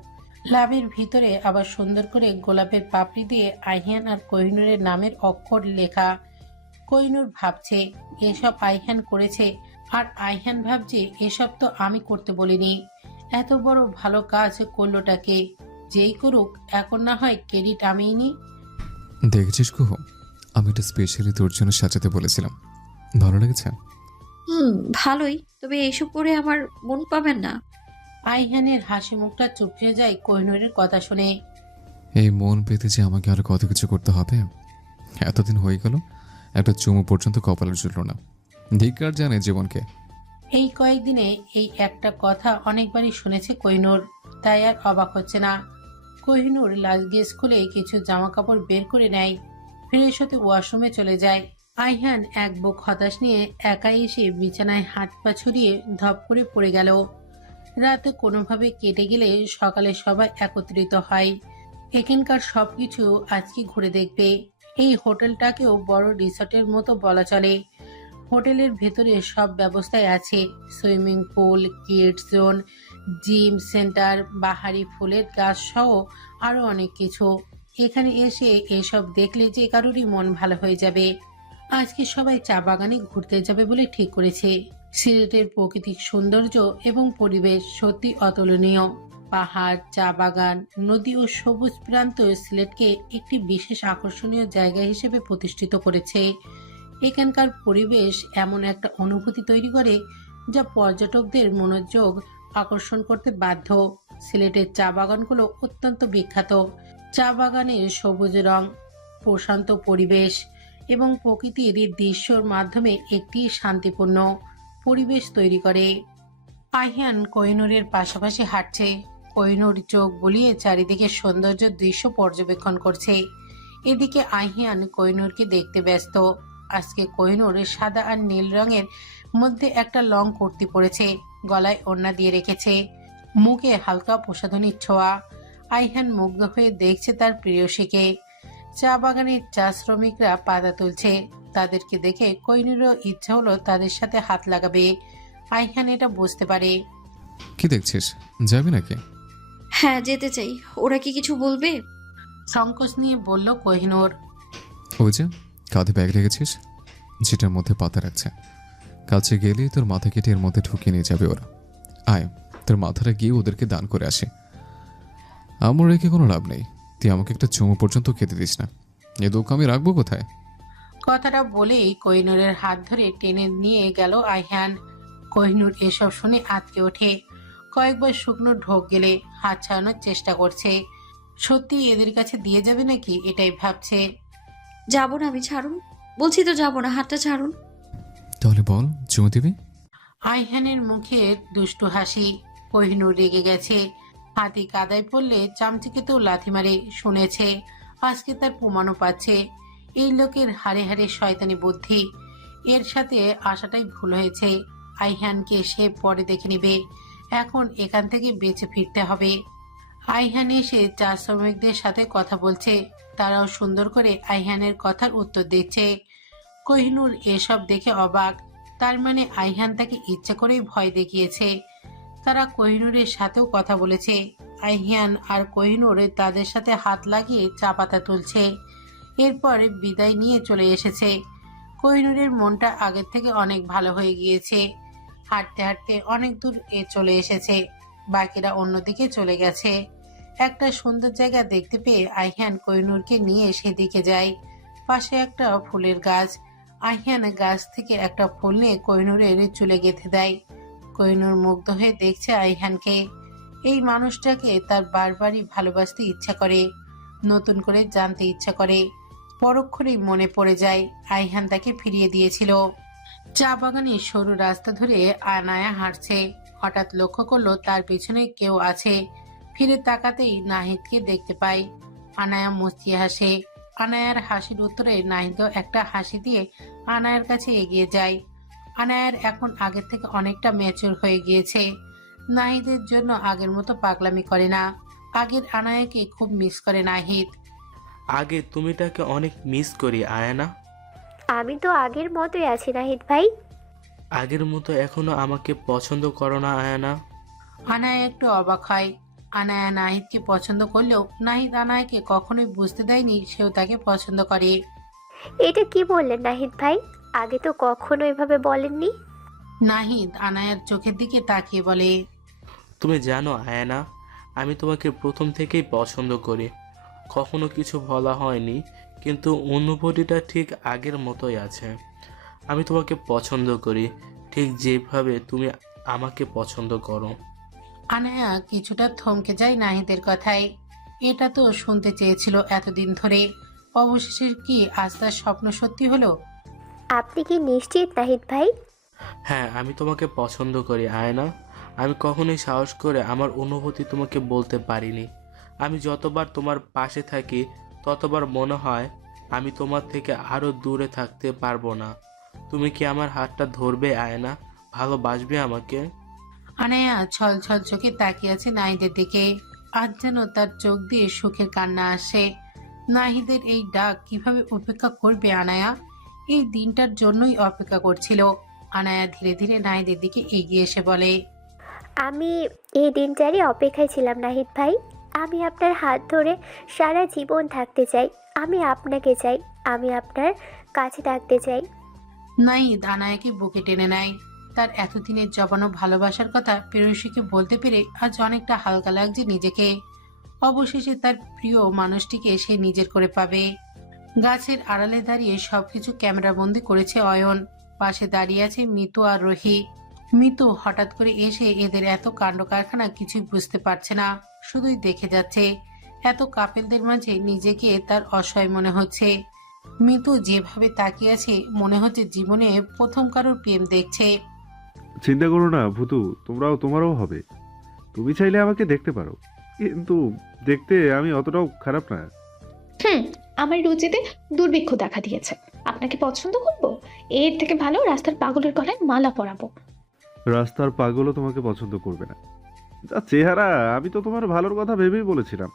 লাভের ভিতরে আবার সুন্দর করে গোলাপের পাপড়ি দিয়ে আইহান আর কোহিনূরের নামের অক্ষর লেখা। কোহিনূর ভাবছে এসব আইহান করেছে, আর আইহান ভাবছে এসব তো আমি করতে বলিনি। এত বড় ভালো কাজ করলোটাকে। যেই করুক, এখন না হয় ক্রেডিট আমিই নিই। দেখেছিস কুহু, আমি এটা স্পেশালি তোর জন্য সাজাতে বলেছিলাম। ভালো লেগেছে? ভালোই, তবে এইসব করে আমার মন পাবেন না। আইহানের হাসি মুখটা চুপসে যায় কোহিনূরের কথা শুনে। এই মন পেতে যে আমাকে আরো কত কিছু করতে হবে। এতদিন হয়ে গেল, একটা চুমু পর্যন্ত কপালে জুটল না। ধিক্কার জানে জীবনকে। এই কয়েকদিনে এই একটা কথা অনেকবারই শুনেছে কোহিনূর, তাই আর অবাক হচ্ছে না। কোহিনূর লাগেজ খুলে কিছু জামা কাপড় বের করে নেয়, ফ্রেশ হতে ওয়াশরুমে চলে যায়। আইহান এক বুক হতাশ নিয়ে একাই এসে বিছানায় হাত পা ছড়িয়ে ধপ করে পড়ে গেল। রাতে কোনোভাবে কেটে গেলে সকালে সবাই একত্রিত হয়। এখানকার সবকিছু আজকে ঘুরে দেখবে। এই হোটেলটাকেও বড় রিসর্টের মতো বলা চলে। হোটেলের ভেতরে সব ব্যবস্থাই আছে, swimming pool, kids zone, gym centre, বাহারি ফুলের গাছ সহ আরো অনেক কিছু। এখানে এসে এসব দেখলে যে কারোরই মন ভালো হয়ে যাবে। আজকে সবাই চা বাগানে ঘুরতে যাবে বলে ঠিক করেছে। সিলেটের প্রাকৃতিক সৌন্দর্য এবং পরিবেশ সত্যি অতুলনীয়। পাহাড়, চা বাগান, নদী ও সবুজ প্রান্ত সিলেটকে একটি বিশেষ আকর্ষণীয় জায়গা হিসেবে প্রতিষ্ঠিত করেছে। এখানকার পরিবেশ এমন একটা অনুভূতি তৈরি করে যা পর্যটকদের মনোযোগ আকর্ষণ করতে বাধ্য। সিলেটের চা বাগানগুলো অত্যন্ত বিখ্যাত। চা বাগানের সবুজ রং, প্রশান্ত পরিবেশ এবং প্রকৃতির দৃশ্যর মাধ্যমে একটি শান্তিপূর্ণ পরিবেশ তৈরি করে। আইহান কোহিনূরের পাশাপাশি হাঁটছে। কোহিনূর চোখ বুলিয়ে চারিদিকে সৌন্দর্য দৃশ্য পর্যবেক্ষণ করছে। এদিকে আইহান কোহিনূরকে দেখতে ব্যস্ত। আজকে কোহিনূর সাদা আর নীল রঙের মধ্যে একটা লং কুর্তি পরেছে, গলায় ওড়না দিয়ে রেখেছে, মুখে হালকা প্রসাধনীর ছোঁয়া। আইহান মুগ্ধ হয়ে দেখছে তার প্রেয়সীকে। চা বাগানের চা শ্রমিকরা পাতা তুলছে, তাদেরকে দেখে কোহিনূরও ইচ্ছা হলো তাদের সাথে হাত লাগাবে। আইহান এটা বুঝতে পারে। কি দেখছিস, যাবি নাকি? হ্যাঁ, যেতে চাই। ওরা কি কিছু বলবে? সংকোচ নিয়ে বলল কোহিনূর। ওই যে কাঁধে ব্যাগ রেখেছিস, যেটার মধ্যে পাতা রাখছে, কাছে গেলেই তোর মাথা কেটে এর মধ্যে ঢুকিয়ে নিয়ে যাবে ওরা। আয়, তোর মাথাটা গিয়ে ওদেরকে দান করে আসে। আমার রেখে কোনো লাভ নেই, তুই আমাকে একটা চুমু পর্যন্ত খেতে দিস না। এ দুঃখ আমি রাখবো কোথায়? কথাটা বলেই কোহিনূরের হাত ধরে টেনে নিয়ে গেল আইহান। কোহিনূর এসব শুনে আঁতকে ওঠে। কয়েকবার শুকনো ঢোক গেলে হাত ছাড়ানোর চেষ্টা করছে। সত্যি এদের কাছে দিয়ে যাবে নাকি এটাই ভাবছে। যাবো না আমি, ছাড়ুন বলছি তো, যাবো না, হাতটা ছাড়ুন। তাহলে বল, চুমু দিবি? আইহানের মুখে দুষ্টু হাসি। কোহিনূর রেগে গেছে। হাতি কাদায় পড়লে চামচিকেতেও লাথি মারে শুনেছে, আজকে তার প্রমাণও পাচ্ছে। এই লোকের হাড়ে হাড়ে শয়তানি বুদ্ধি। এর সাথে আসাটাই ভুল হয়েছে। আইহানকে সে পরে দেখে নেবে, এখন এখান থেকে বেঁচে ফিরতে হবে। আইহান এসে চা শ্রমিকদের সাথে কথা বলছে, তারাও সুন্দর করে আইহানের কথার উত্তর দিচ্ছে। কোহিনূর এসব দেখে অবাক। তার মানে আইহান তাকে ইচ্ছা করেই ভয় দেখিয়েছে। তারা কোহিনূরের সাথেও কথা বলেছে। আইহান আর কোহিনূর তাদের সাথে হাত লাগিয়ে চা পাতা তুলছে, এরপর বিদায় নিয়ে চলে এসেছে। কোহিনূরের মনটা আগের থেকে অনেক ভালো হয়ে গিয়েছে। হাঁটতে হাঁটতে অনেক দূর চলে এসেছে, বাকিরা অন্যদিকে চলে গেছে। একটা সুন্দর জায়গা দেখতে পেয়ে আইহান কোহিনূরকে নিয়ে সেদিকে যায়। পাশে একটা ফুলের গাছ। আইহান গাছ থেকে একটা ফুল নিয়ে কোহিনূরের চুলে গেঁথে দেয়। কোহিনূর মুগ্ধ হয়ে দেখছে আইহানকে। এই মানুষটাকে তার বারবারই ভালোবাসতে ইচ্ছা করে, নতুন করে জানতে ইচ্ছা করে। পরক্ষণেই মনে পড়ে যায় আইহান তাকে ফিরিয়ে দিয়েছিল। চা বাগানের সরু রাস্তা ধরে আনায়া হাঁটছে। হঠাৎ লক্ষ্য করলো তার পিছনে কেউ আছে। ফিরে তাকাতেই নাহিদকে দেখতে পায়। আনায়া মুচকি হাসে। আনায়ার হাসির উত্তরে নাহিদও একটা হাসি দিয়ে আনায়ার কাছে এগিয়ে যায়। আনায়ার এখন আগের থেকে অনেকটা ম্যাচিউর হয়ে গিয়েছে। নাহিদের জন্য আগের মতো পাগলামি করে না। আগের আনায়াকে খুব মিস করে নাহিদ। আগে তুমি তাকে অনেক মিস করি আয়ানা। আমি তো আগের মতোই আছি নাহিদ ভাই। আগের মতো এখনো আমাকে পছন্দ করো না আয়ানা? আনায়া একটু অবাক হয়। আনায়া নাহিদকে পছন্দ করলেও নাহিদ আনায়াকে কখনোই বুঝতে দেয়নি সেও তাকে পছন্দ করে। এটা কি বললেন নাহিদ ভাই? আগে তো কখনো এভাবে বলেননি। নাহিদ আনায়ার চোখের দিকে তাকিয়ে বলে, তুমি জানো আয়ানা, আমি তোমাকে প্রথম থেকেই পছন্দ করি। কখনো কিছু বলা হয়নি, কিন্তু অনুভূতিটা ঠিক আগের মতোই আছে। আমি তোমাকে পছন্দ করি, ঠিক যেভাবে তুমি আমাকে পছন্দ করো। আনায়া কিছুটা থমকে যায় নাহিদের কথায়। এটা তো শুনতে চেয়েছিল এতদিন ধরে। অবশেষে কি আজ তার স্বপ্ন সত্যি হলো? আপনি কি নিশ্চিত নাহিদ ভাই? হ্যাঁ, আমি তোমাকে পছন্দ করি আয়না। আমি কখনোই সাহস করে আমার অনুভূতি তোমাকে বলতে পারিনি। আমি যতবার তোমার পাশে থাকি ততবার মনে হয় আমি তোমার থেকে আরো দূরে থাকতে পারবো না। তুমি কি আমার হাতটা ধরবে আয়না? ভালোবাসবে আমাকে? আনায়া ছল ছল চোখে তাকিয়ে আছে নাহিদের দিকে। আজ যেন তার চোখ দিয়ে সুখের কান্না আসে। নাহিদের এই ডাক কিভাবে উপেক্ষা করবে আনায়া? এই দিনটার জন্যই অপেক্ষা করছিল। আনায়া ধীরে ধীরে নাহিদের দিকে এগিয়ে এসে বলে, আমি এই দিনটারই অপেক্ষায় ছিলাম নাহিদ ভাই। আমি আপনার হাত ধরে সারা জীবন থাকতে চাই। আমি আপনাকে চাই, আমি আপনার কাছে থাকতে চাই। নাহিদ আনায়াকে বুকে টেনে নেয়। তার এতদিনের জবানো ভালোবাসার কথা প্রেয়সীকে বলতে পেরে আজ অনেকটা হালকা লাগছে নিজেকে। অবশেষে তার প্রিয় মানুষটিকে সে নিজের করে পাবে। গাছের আড়ালে দাঁড়িয়ে সবকিছু ক্যামেরাবন্দি করেছে অয়ন। পাশে দাঁড়িয়ে আছে মিতু আর রোহি। মিতু হঠাৎ করে এসে এদের এত কাণ্ড কারখানা কিছুই বুঝতে পারছে না, শুধুই দেখে যাচ্ছে। এত কাপেলদের মাঝে নিজেকে তার অসহায় মনে হচ্ছে। মিতু যেভাবে তাকিয়ে আছে মনে হচ্ছে জীবনে প্রথম কারোর প্রেম দেখছে। চিন্তা করো না ভূতু, তোমারও হবে। তুমি চাইলে আমাকে দেখতে পারো, কিন্তু দেখতে আমি অতটাও খারাপ না। আমার রুচিতে দুর্ভিক্ষ দেখা দিয়েছে। আপনাকে পছন্দ করব, এর থেকে ভালো রাস্তার পাগলের গলায় মালা পরাবো। রাস্তার পাগলও তোমাকে পছন্দ করবে না। যা চেহারা, আমি তো তোমার ভালোর কথা ভেবেই বলেছিলাম।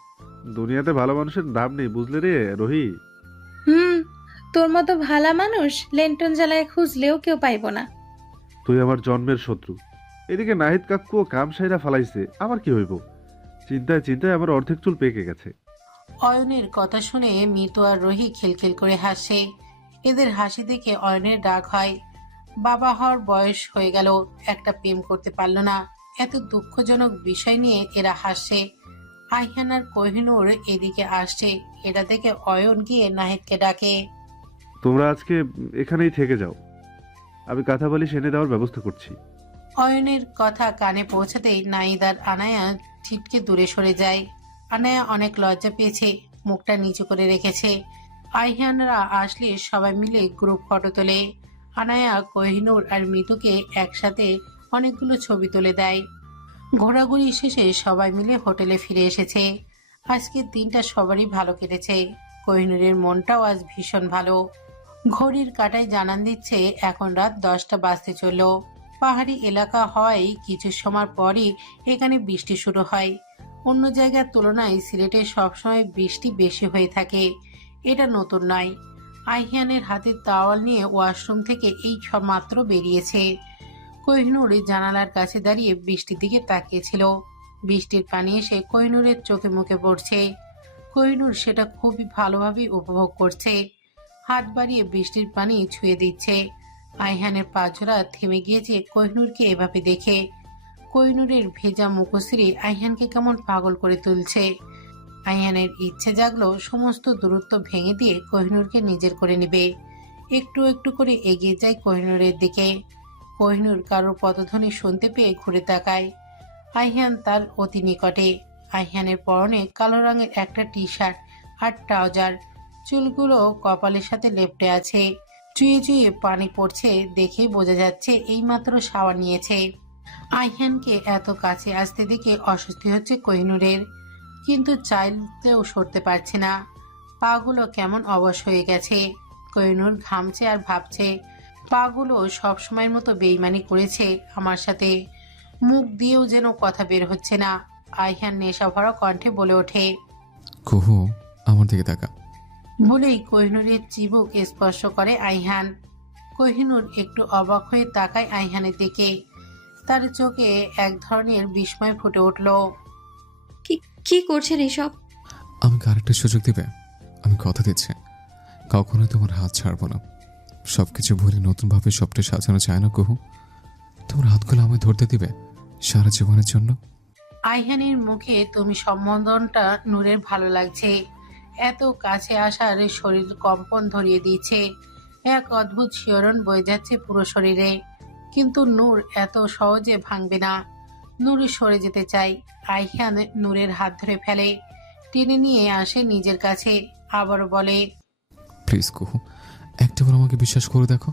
দুনিয়াতে ভালো মানুষের দাম নেই, বুঝলে রে রোহি? তোর মতো ভালা মানুষ লেন্টন জ্বালায় খুঁজলেও কেউ পাইব না। তুই আমার জন্মের শত্রু। এদিকে নাহিদ কাকুও কাম সাইরা ফালাইছে, আমার কি হইব? চিন্তায় চিন্তায় আমার অর্ধেক চুল পেকে গেছে। অয়নের কথা শুনে মিতু আর রোহি খিলখিল করে হাসে। এদের হাসি দেখে অয়নের রাগ হয়। বাবা হওয়ার বয়স হয়ে গেল, একটা প্রেম করতে পারলো না। এত দুঃখজনক বিষয় নিয়ে এরা হাসে। আইহান আর কোহিনূর এদিকে আসছে। এটা দেখে অয়ন গিয়ে নাহিদকে ডাকে। তোমরা আজকে এখানেই থেকে যাও, আমি কাঁথা বালিশ এনে দেওয়ার ব্যবস্থা করছি। অয়নের কথা কানে পৌঁছাতেই নাহিদ আর আনায়া ছিটকে দূরে সরে যায়। আনায়া অনেক লজ্জা পেয়েছে, মুখটা নিচু করে রেখেছে। আইহানরা আসলে সবাই মিলে গ্রুপ ফটো তোলে। আনায়া কোহিনূর আর মিতুকে একসাথে অনেকগুলো ছবি তুলে দেয়। ঘোরাঘুরি শেষে সবাই মিলে হোটেলে ফিরে এসেছে। আজকের দিনটা সবারই ভালো কেটেছে। কোহিনূরের মনটাও আজ ভীষণ ভালো। ঘড়ির কাঁটায় জানান দিচ্ছে এখন রাত 10টা বাজতে চলল। পাহাড়ি এলাকা হওয়ায় কিছু সময় পরই এখানে বৃষ্টি শুরু হয়। অন্য জায়গার তুলনায় সিলেটে সবসময় বৃষ্টি বেশি হয়ে থাকে, এটা নতুন নয়। আইহানের হাতে তাওয়াল নিয়ে ওয়াশরুম থেকে এই মাত্র বেরিয়েছে। কোহিনূর জানালার কাছে দাঁড়িয়ে বৃষ্টির দিকে তাকিয়েছিল। বৃষ্টির পানি এসে কোহিনূরের চোখে মুখে পড়ছে। কোহিনূর সেটা খুবই ভালোভাবে উপভোগ করছে। হাত বাড়িয়ে বৃষ্টির পানি ছুঁয়ে দিচ্ছে। আইহানের পা জোড়া থেমে গিয়েছে কোহিনূরকে এভাবে দেখে। কোহিনূরের ভেজা মুখশ্রী আইহানকে কেমন পাগল করে তুলছে। আইহানের ইচ্ছে জাগলো সমস্ত দূরত্ব ভেঙে দিয়ে কোহিনূরকে নিজের করে নেবে। একটু একটু করে এগিয়ে যায় কোহিনূরের দিকে। কোহিনূর কারোর পদধ্বনি শুনতে পেয়ে ঘুরে তাকায়। আইহান তার অতি নিকটে। আইহানের পরনে কালো রঙের একটা টি শার্ট আর ট্রাউজার। চুলগুলো কপালের সাথে লেপ্টে আছে। চুয়ে চুয়ে পানি পড়ছে দেখে বোঝা যাচ্ছে এইমাত্র শাওয়ার নিয়েছে। আইহানকে এত কাছে আসতে দেখে অস্বস্তি হচ্ছে কোহিনূরের, কিন্তু চাইতেও সরতে পারছে না। পাগুলো কেমন অবশ হয়ে গেছে। কোহিনূর ঘামছে আর ভাবছে, পাগুলো সবসময়ের মতো বেইমানি করেছে আমার সাথে। মুখ দিয়েও যেন কথা বের হচ্ছে না। আইহান নেশা ভরা কণ্ঠে বলে ওঠে, কুহু, আমার দিকে তাকা। বলেই কোহিনূরের চিবুক স্পর্শ করে আইহান। কোহিনূর একটু অবাক হয়ে তাকায় আইহানের দিকে। তার চোখে এক ধরনের বিস্ময় ফুটে উঠল। কি করছেন এসব? আমাকে আরেকটা সুযোগ দিবে? আমি কথা দিচ্ছি, কখনোই তোমার হাত ছাড়বো না। সবকিছু ভুলে নতুনভাবে সবটা সাজানো যায় না কুহু? তোমার হাতগুলো আমায় ধরতে দিবে সারা জীবনের জন্য? আইহানের মুখে তুমি সম্বোধনটা নূরের ভালো লাগছে। এত কাছে আসার শরীর কম্পন ধরিয়ে দিচ্ছে, এক অদ্ভুত শিহরণ বয়ে যাচ্ছে পুরো শরীরে। কিন্তু নূর এত সহজে ভাঙবে না। নূর সরে যেতে চায়। আইহান নূরের হাত ধরে ফেলে, টেনে নিয়ে আসে নিজের কাছে, আবারও বলে, প্লিজ কুহু, একটাবার আমাকে বিশ্বাস করে দেখো।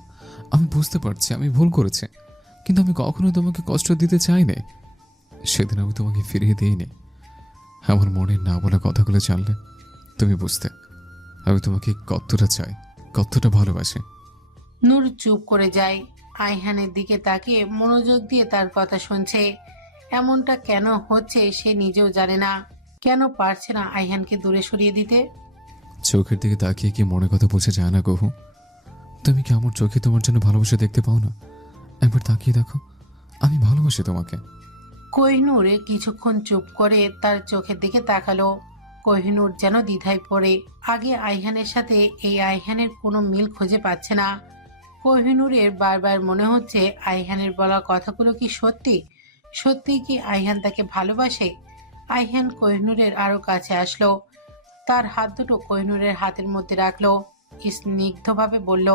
আমি বুঝতে পারছি আমি ভুল করেছি, কিন্তু আমি কখনোই তোমাকে কষ্ট দিতে চাই না। সেদিন আমি তোমাকে ফিরিয়ে দিইনি। আমার মনের না বলা কথাগুলো জানলে তুমি বুঝতে আমি তোমাকে কতটা চাই, কতটা ভালোবাসি। নূর চুপ করে যায়। আইহানের দিকে তাকিয়ে মনোযোগ দিয়ে তার কথা শুনছে। এমনটা কেন হচ্ছে সে নিজেও জানে না। কেন পারছে না আইহানকে দূরে সরিয়ে দিতে? চোখের দিকে তাকিয়ে কি মনে কথা বোঝা যায় না কুহু? তুমি কি আমার চোখে তোমার জন্য ভালোবাসা দেখতে পাও না? একবার তাকিয়ে দেখো, আমি ভালোবাসি তোমাকে। কোহিনূর কিছুক্ষণ চুপ করে তার চোখের দিকে তাকালো। কোহিনূর যেন দ্বিধায় পড়ে। আগে আইহানের সাথে এই আইহানের কোনো মিল খুঁজে পাচ্ছে না। কোহিনূরের বারবার মনে হচ্ছে আইহানের বলা কথাগুলো কি সত্যি? সত্যি কি আইহান তাকে ভালোবাসে? আইহান কোহিনূরের আরো কাছে আসলো, তার হাত দুটো কোহিনূরের হাতের মধ্যে রাখলো, স্নিগ্ধভাবে বলল,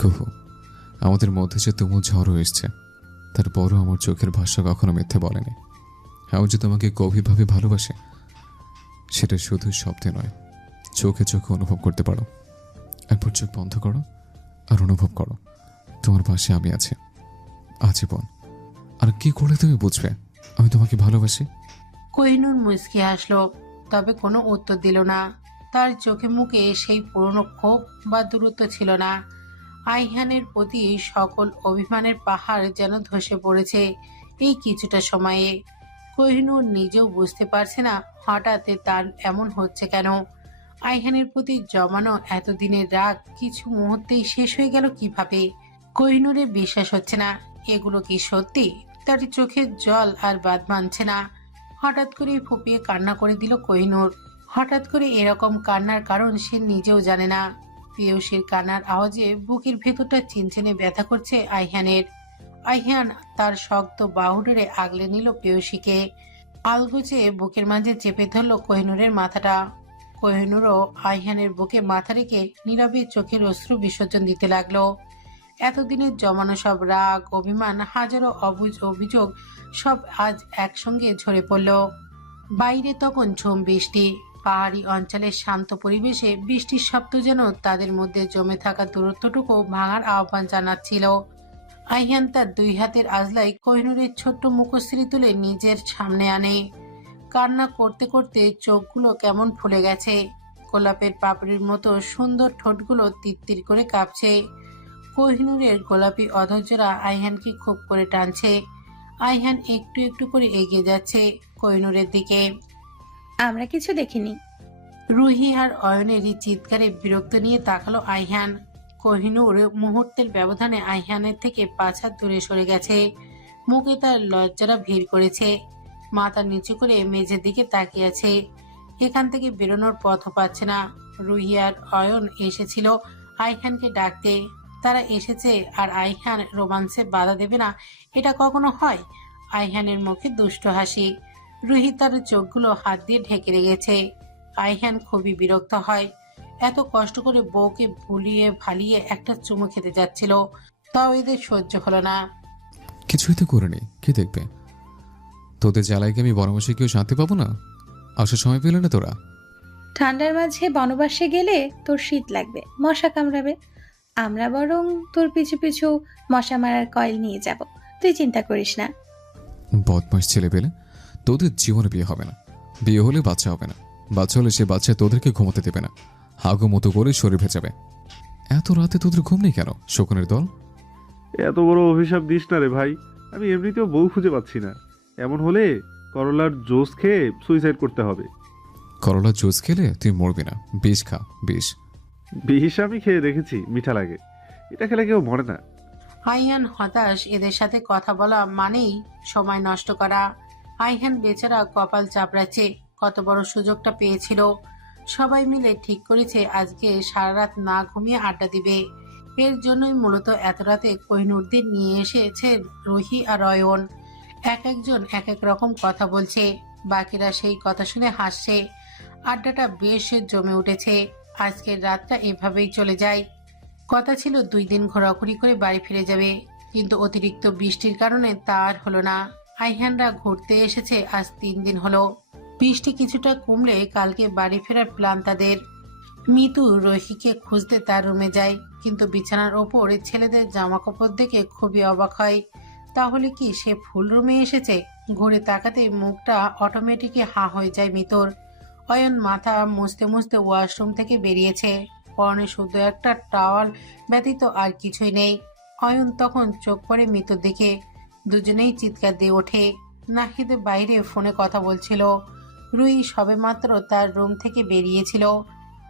কুহু, আমাদের মধ্যে যে তুমুল ঝড়ও এসছে, তারপরও আমার চোখের ভাষা কখনো মিথ্যে বলেনি। আমি যে তোমাকে গভীরভাবে ভালোবাসে সেটা শুধু শব্দে নয়, চোখে চোখে অনুভব করতে পারো। একবার চোখ বন্ধ করো আর অনুভব করো তোমার পাশে আমি আছি আজীবন। আর কি করলে তুমি বুঝবে আমি তোমাকে ভালোবাসি? কোহিনূর মুচকি হাসলো, তবে কোনো উত্তর দিল না। তার চোখে মুখে সেই পুরনো ক্ষোভ বা দূরত্ব ছিল না। আইহানের প্রতি সকল অভিমানের পাহাড় যেন ধসে পড়েছে এই কিছুটা সময়ে। কোহিনূর নিজেও বুঝতে পারছে না হঠাৎ তার এমন হচ্ছে কেন। আইহানের প্রতি জমানো এতদিনের রাগ কিছু মুহূর্তেই শেষ হয়ে গেল কিভাবে? কোহিনূরের বিশ্বাস হচ্ছে না এগুলো কি সত্যি। তার চোখের জল আর বাদ মানছে না। হঠাৎ করে ফুপিয়ে কান্না করে দিল কোহিনূর। হঠাৎ করে এরকম কান্নার কারণ সে নিজেও জানে না। প্রেয়সীর কান্নার আওয়াজে বুকের ভেতরটা চিনচিনে ব্যথা করছে আইহানের। আইহান তার শক্ত বাহু ধরে আগলে নিল প্রেয়সীকে, আলগোচে বুকের মাঝে চেপে ধরল কোহিনূরের মাথাটা। কোহিনূরও আইহানের বুকে মাথা রেখে নীরবে চোখের অশ্রু বিসর্জন দিতে লাগলো। এতদিনের জমানো সব রাগ, অভিমান, হাজারো অবুঝ অভিযোগ সব আজ একসঙ্গে ঝরে পড়ল। বাইরে তখন ঝুম বৃষ্টি। পাহাড়ি অঞ্চলের শান্ত পরিবেশে বৃষ্টির শব্দ যেন তাদের মধ্যে জমে থাকা দূরত্বটুকু ভাঙার আহ্বান জানাচ্ছিল। আইহান তার দুই হাতের আজলাই কোহিনূরের ছোট্ট মুখশ্রী তুলে নিজের সামনে আনে। কান্না করতে করতে চোখগুলো কেমন ফুলে গেছে। গোলাপের পাপড়ির মতো সুন্দর ঠোঁটগুলো তিত্তির করে কাঁপছে। কোহিনূরের গোলাপি অধৈর্যরা আইহানকে খুব করে টানছে। আইহান একটু একটু করে এগিয়ে যাচ্ছে কোহিনূরের দিকে। আমরা কিছু দেখিনি। রুহি আর অয়নেরই চিৎকারে বিরক্ত নিয়ে তাকালো আইহান। কোহিনূর মুহূর্তের ব্যবধানে আইহানের থেকে 5 হাত দূরে সরে গেছে। মুখে তার লজ্জারা ভিড় করেছে। মাথা নিচু করে মেঝের দিকে তাকিয়ে আছে। এখান থেকে বেরোনোর পথও পাচ্ছে না। রুহি আর অয়ন এসেছিল আইহানকে ডাকতে। তারা এসেছে আর আইহান রোমান্সে বাধা দেবে না, এটা কখনো হয়? আইহানের মুখে দুষ্ট হাসি। রুহি তার চোখগুলো হাত দিয়ে ঢেকে রেখেছে। আইহান খুবই বিরক্ত হয়। এত কষ্ট করে বউকে ভুলিয়ে ভালিয়ে একটা চুমু খেতে যাচ্ছিল, তাও এদের সহ্য হলো না। কিছুই তো করিনি, কে দেখবে? তোদের জ্বালায় কি আমি বনবাসে কেউ শান্তি পাবো না? আসার সময় পেলে না তোরা? ঠান্ডার মাঝে বনবাসে গেলে তোর শীত লাগবে, মশা কামড়াবে। আমরা বরং তোর পিছু পিছু মশা মারার কয়েল নিয়ে যাব, তুই চিন্তা করিস না। বদমাস ছেলে পেলে, তোদের জীবনে বিয়ে হবে না। বিয়ে হলে বাচ্চা হবে না। বাচ্চা হলে সে বাচ্চা তোদেরকে ঘুমোতে দেবে না, হাগু মতো করে শরীর ভেজাবে। এত রাতে তোদের ঘুম নেই কেন শকুনের দল? এত বড় অভিশাপ দিস না রে ভাই, আমি এমনিতেও বউ খুঁজে পাচ্ছি না। এমন হলে করলার জুস খেয়ে সুইসাইড করতে হবে। করলা জুস খেলে তুই মরবি না, বিষ খা, বিষ। বিষ আমি খেয়ে দেখেছি, মিঠা লাগে। এটা খেলে কেউ মরে না। আইহান হতাশ। এদের সাথে কথা বলা মানেই সময় নষ্ট করা। আইহান বেচারা কপাল চাপড়াচ্ছে। কত বড় সুযোগটা পেয়েছিল। সবাই মিলে ঠিক করেছে আজকে সারা রাত না ঘুমিয়ে আড্ডা দিবে। এর জন্যই মূলত এত রাতে কোহিনূরদের নিয়ে এসেছে রুহি আর অয়ন। এক একজন এক এক রকম কথা বলছে, বাকিরা সেই কথা শুনে হাসছে। আড্ডাটা বেশ জমে উঠেছে। আজকের রাতটা এভাবেই চলে যায়। কথা ছিল 2 দিন ঘোরাঘুরি করে বাড়ি ফিরে যাবে, কিন্তু অতিরিক্ত বৃষ্টির কারণে তা আর হলো না। আইহানরা ঘুরতে এসেছে আজ 3 দিন হলো। বৃষ্টি কিছুটা কমলে কালকে বাড়ি ফেরার প্ল্যান তাদের। মিতু রহিকে খুঁজতে তার রুমে যায়, কিন্তু বিছানার ওপর ছেলেদের জামা কাপড় দেখে খুবই অবাক হয়। তাহলে কি সে ফুল রুমে এসেছে? ঘুরে তাকাতে মুখটা অটোমেটিকই হা হয়ে যায় মিতুর। অয়ন মাথা মুছতে মুছতে ওয়াশরুম থেকে বেরিয়েছে। পরনে শুধু একটা টাওয়াল ব্যতীত আর কিছুই নেই। অয়ন তখন চোখ পড়ে মিতুর দিকে। দুজনেই চিৎকার দিয়ে ওঠে। নাহিদ বাইরে ফোনে কথা বলছিল। রুহি সবেমাত্র তার রুম থেকে বেরিয়েছিল।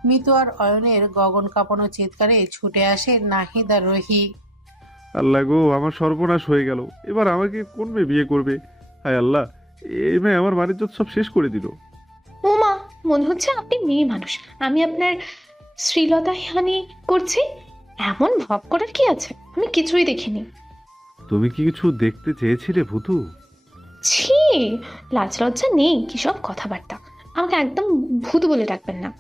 মিতু আর অয়নের গগন কাঁপানো চিৎকারে ছুটে আসে নাহিদ আর রুহি। আল্লাহ গো, আমার সর্বনাশ হয়ে গেল। এবার আমাকে কোন মেয়ে বিয়ে করবে? হায় আল্লাহ, এই মেয়ে আমার মানিজ্জত সব শেষ করে দিল। ও মা, মনে হচ্ছে আপনি মেয়ে মানুষ। আমি আপনার শ্রীলতাহানি করছি। এমন ভাব করার কি আছে? আমি কিছুই দেখিনি। তুমি কি কিছু দেখতে চেয়েছিলে ভূতু? ছি, লাজ লজ্জা নেই, কি সব কথাবার্তা। আমাকে একদম ভূত বলে ডাকবেন না।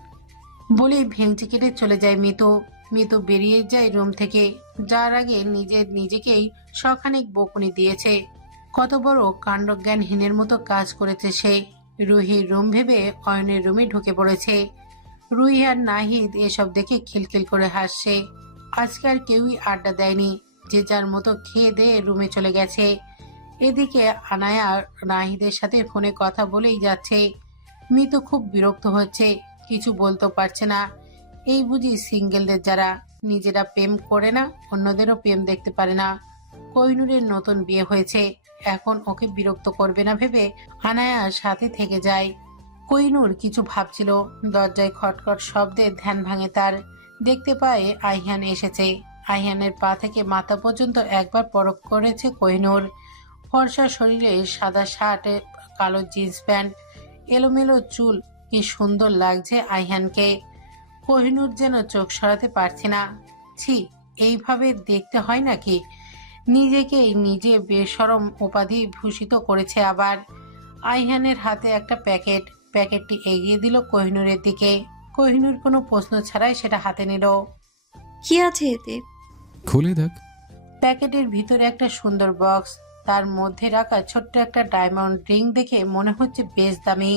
বলেই ভেঙচি কেটে চলে যায় মিতু। মিতু বেরিয়ে যায় রুম থেকে। যার আগে নিজেকেই সখানিক বকুনি দিয়েছে। কত বড় কাণ্ডজ্ঞানহীনের মতো কাজ করেছে সে। রুহির রুম ভেবে অয়নের রুমে ঢুকে পড়েছে। রুহি আর নাহিদ এসব দেখে খিলখিল করে হাসছে। আজকে আর কেউই আড্ডা দেয়নি, যে যার মতো খেয়ে দিয়ে রুমে চলে গেছে। এদিকে আনায়া নাহিদের সাথে ফোনে কথা বলেই যাচ্ছে। মিতু খুব বিরক্ত হচ্ছে, কিছু বলতে পারছে না। এই বুঝি সিঙ্গেলদের যারা নিজেরা প্রেম করে না, অন্যদেরও প্রেম দেখতে পারে না। কোহিনূরের নতুন বিয়ে হয়েছে, এখন ওকে বিরক্ত করবে না ভেবে আনায়ার সাথে থেকে যায়। কোহিনূর কিছু ভাবছিল, দরজায় খটখট শব্দে ধ্যান ভাঙে তার। দেখতে পায় আইহান এসেছে। আইহানের পা থেকে মাথা পর্যন্ত একবার পরখ করেছে কোহিনূর। ফর্সা শরীরে সাদা শার্ট, কালো জিন্স প্যান্ট, এলোমেলো চুল, কি সুন্দর লাগছে আইহানকে। কোহিনূর যেন চোখ সরাতে পারছে না। ছি, এইভাবে দেখতে হয় নাকি? নিজেকেই নিজে বেশরম উপাধি ভূষিত করেছে আবার। আইহানের হাতে একটা প্যাকেটটি এগিয়ে দিল কোহিনূরের দিকে। কোহিনূর কোনো প্রশ্ন ছাড়াই সেটা হাতে নিল। কি আছে এতে? খুলে দেখ। প্যাকেটের ভিতরে একটা সুন্দর বক্স, তার মধ্যে রাখা ছোট্ট একটা ডায়মন্ড রিং দেখে মনে হচ্ছে বেশ দামি।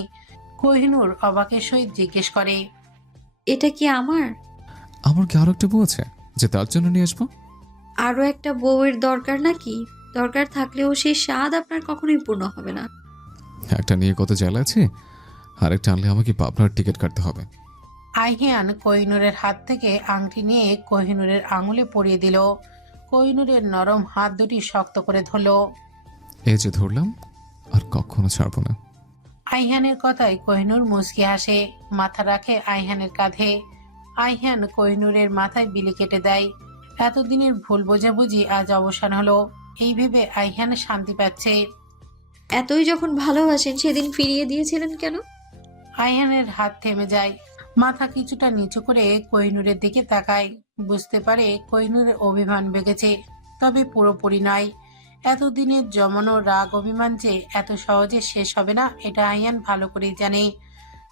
কোহিনূর অবাকের সহিত জিজ্ঞেস করে, এটা কি আমার? আমার কি আরো একটা বউ আছে যে তার জন্য নিয়ে আসবো? আরও একটা বউয়ের দরকার নাকি? দরকার থাকলেও সেই স্বাদ আপনার কখনোই পূর্ণ হবে না। একটা নিয়ে কত জ্বালা আছে, আরেকটা আনলে আমাকে পাবনার টিকিট কাটতে হবে। আইহান কোহিনূরের হাত থেকে আংটি নিয়ে কোহিনূরের আঙুলে পরিয়ে দিল। কোহিনূরের নরম হাত দুটি শক্ত করে ধরল। এই যে ধরলাম, আর কখনো ছাড়বো না। আইহানের কথায় কোহিনূর মুচকি হাসে, মাথা রাখে আইহানের কাঁধে। আইহান কোহিনূরের মাথায় বিলি কেটে দেয়। এতদিনের ভুল বোঝাবুঝি আজ অবসান হলো, এই ভেবে আইহান শান্তি পাচ্ছে। এতই যখন ভালোবাসেন সেদিন ফিরিয়ে দিয়েছিলেন কেন? আইহানের হাত থেমে যায়। মাথা কিছুটা নিচু করে কোহিনূরের দিকে তাকায়। বুঝতে পারে কোহিনূরের অভিমান বেগেছে, তবে পুরোপুরি নয়। এতদিনের জমানো রাগ অভিমান যে এত সহজে শেষ হবে না, এটা আইহান ভালো করেই জানে।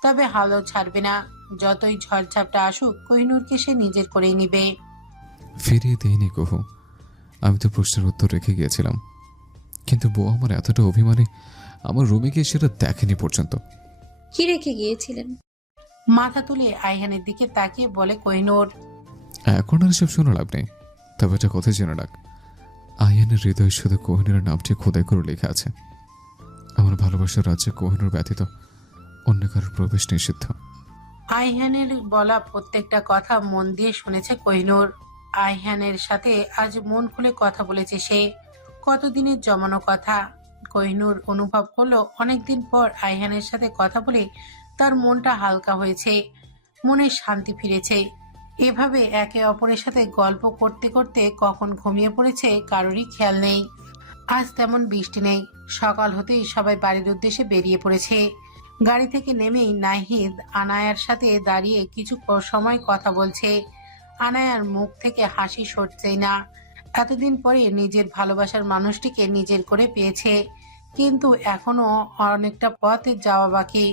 তবে হালও ছাড়বে না। যতই ঝড়ঝাপটা আসুক, কোহিনূরকে সে নিজের করেই নিবে। ফিরিয়ে দেয়নি কহু, আমি তো প্রশ্নের উত্তর রেখে গিয়েছিলাম, কিন্তু বউ আমার এতটা অভিমানে আমার রুমে গিয়ে সেটা দেখেনি পর্যন্ত। কি রেখে গিয়েছিলেন? মাথা তুলে আইহানের দিকে তাকিয়ে বলে কোহিনূর, এখন আর সব শোনা লাভ নেই, তবে এটা কথা জেনে রাখ, আয়ানের হৃদয় শুধু কোহিনূরের নামটি খোদাই করে লেখা আছে। আমার ভালোবাসার রাজ্যে কোহিনূর ব্যতীত অন্য কারোর প্রবেশ নিষিদ্ধ। আইহানের বলা প্রত্যেকটা কথা মন দিয়ে শুনেছে কোহিনূর। আইহানের সাথে আজ মন খুলে কথা বলেছে সে, কতদিনের জমানো কথা। কোহিনূর অনুভব করলো অনেকদিন পর আইহানের সাথে কথা বলে তার মনটা হালকা হয়েছে, মনে শান্তি ফিরেছে। এভাবে একে অপরের সাথে গল্প করতে করতে কখন ঘুমিয়ে পড়েছে কারোরই খেয়াল নেই। আজ তেমন বৃষ্টি নেই। সকাল হতেই সবাই বাড়ির উদ্দেশ্যে বেরিয়ে পড়েছে। গাড়ি থেকে নেমেই নাহিদ আনায়ার সাথে দাঁড়িয়ে কিছু সময় কথা বলছে। আনায়ার মুখ থেকে হাসি সরছেই না। এতদিন পরে নিজের ভালোবাসার মানুষটিকে নিজের করে পেয়েছে। কিন্তু এখনো অনেকটা পথ যাওয়া বাকি।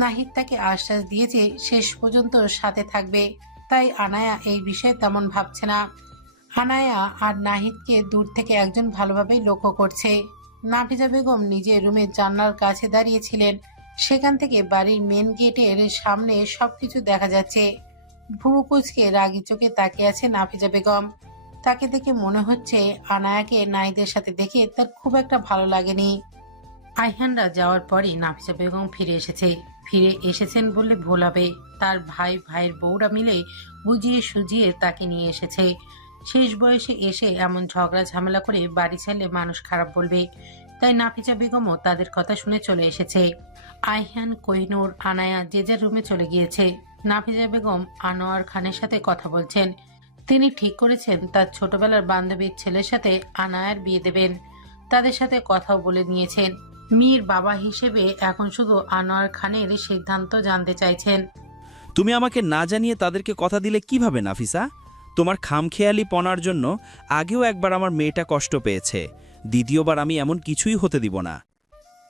নাহিদ তাকে আশ্বাস দিয়েছে শেষ পর্যন্ত সাথে থাকবে, তাই আনায়া এই বিষয়ে তেমন ভাবছে না। আনায়া আর নাহিদকে দূর থেকে একজন ভালোভাবেই লক্ষ্য করছে। নাফিজা বেগম নিজের রুমের জানলার কাছে দাঁড়িয়েছিলেন। সেখান থেকে বাড়ির মেন গেটের সামনে সবকিছু দেখা যাচ্ছে। ভুরু কুচকে রাগী চোখে তাকিয়ে আছে নাফিজা বেগম। তাকে দেখে মনে হচ্ছে আনায়াকে নাহিদের সাথে দেখে তার খুব একটা ভালো লাগেনি। আইহানরা যাওয়ার পরই নাফিসা বেগম ফিরে এসেছেন বললে ভুল হবে। তার ভাইয়ের বউরা মিলে বুঝিয়ে সুজিয়ে তাকে নিয়ে এসেছে। শেষ বয়সে এসে এমন ঝগড়া ঝামেলা করে বাড়ি ছাড়লে মানুষ খারাপ বলবে, তাই নাফিসা বেগমও তাদের কথা শুনে চলে এসেছে। আইহান, কোহিনূর, আনায়া যে যার রুমে চলে গিয়েছে। নাফিসা বেগম আনোয়ার খানের সাথে কথা বলছেন। তিনি ঠিক করেছেন তার ছোটবেলার বান্ধবীর ছেলের সাথে আনায়ার বিয়ে দেবেন। তাদের সাথে কথাও বলে নিয়েছেন। মেয়ের বাবা হিসেবে এখন শুধু আনোয়ার খানের সিদ্ধান্ত জানতে চাইছেন। তুমি আমাকে না জানিয়ে তাদেরকে কথা দিলে কিভাবে নাফিসা? তোমার খামখেয়ালি পনার জন্য আগেও একবার আমার মেয়েটা কষ্ট পেয়েছে, দ্বিতীয়বার আমি এমন কিছুই হতে দিব না।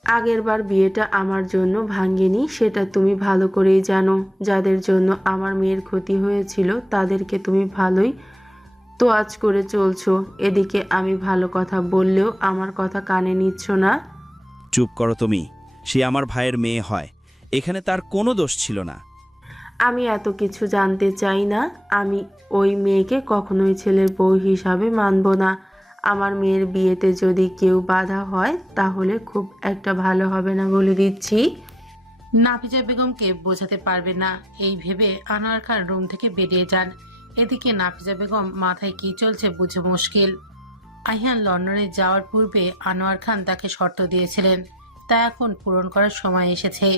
আগেরবার বিয়েটা আমার জন্য ভাঙ্গেনি, সেটা তুমি ভালো করেই জানো। যাদের জন্য আমার মেয়ের ক্ষতি হয়েছিল তাদেরকে তুমি ভালোই তোয়াজ করে চলছো। এদিকে আমি ভালো কথা বললেও আমার কথা কানে নিচ্ছ না। চুপ করো তুমি। সে আমার ভাইয়ের মেয়ে হয়, এখানে তার কোনো দোষ ছিল না। আমি এত কিছু জানতে চাই না। আমি ওই মেয়েকে কখনোই ছেলের বউ হিসাবে মানব না। আমার মেয়ের বিয়েতে যদি কেউ বাধা হয় তাহলে খুব একটা ভালো হবে না বলে দিচ্ছি। নাফিজা বেগমকে বোঝাতে পারবে না এই ভেবে আনোয়ার খান রুম থেকে বেরিয়ে যান। এদিকে নাফিজা বেগম মাথায় কি চলছে বুঝে মুশকিল। আইহান লন্ডনে যাওয়ার পূর্বে আনোয়ার খান তাকে শর্ত দিয়েছিলেন, তা এখন পূরণ করার সময় এসেছে।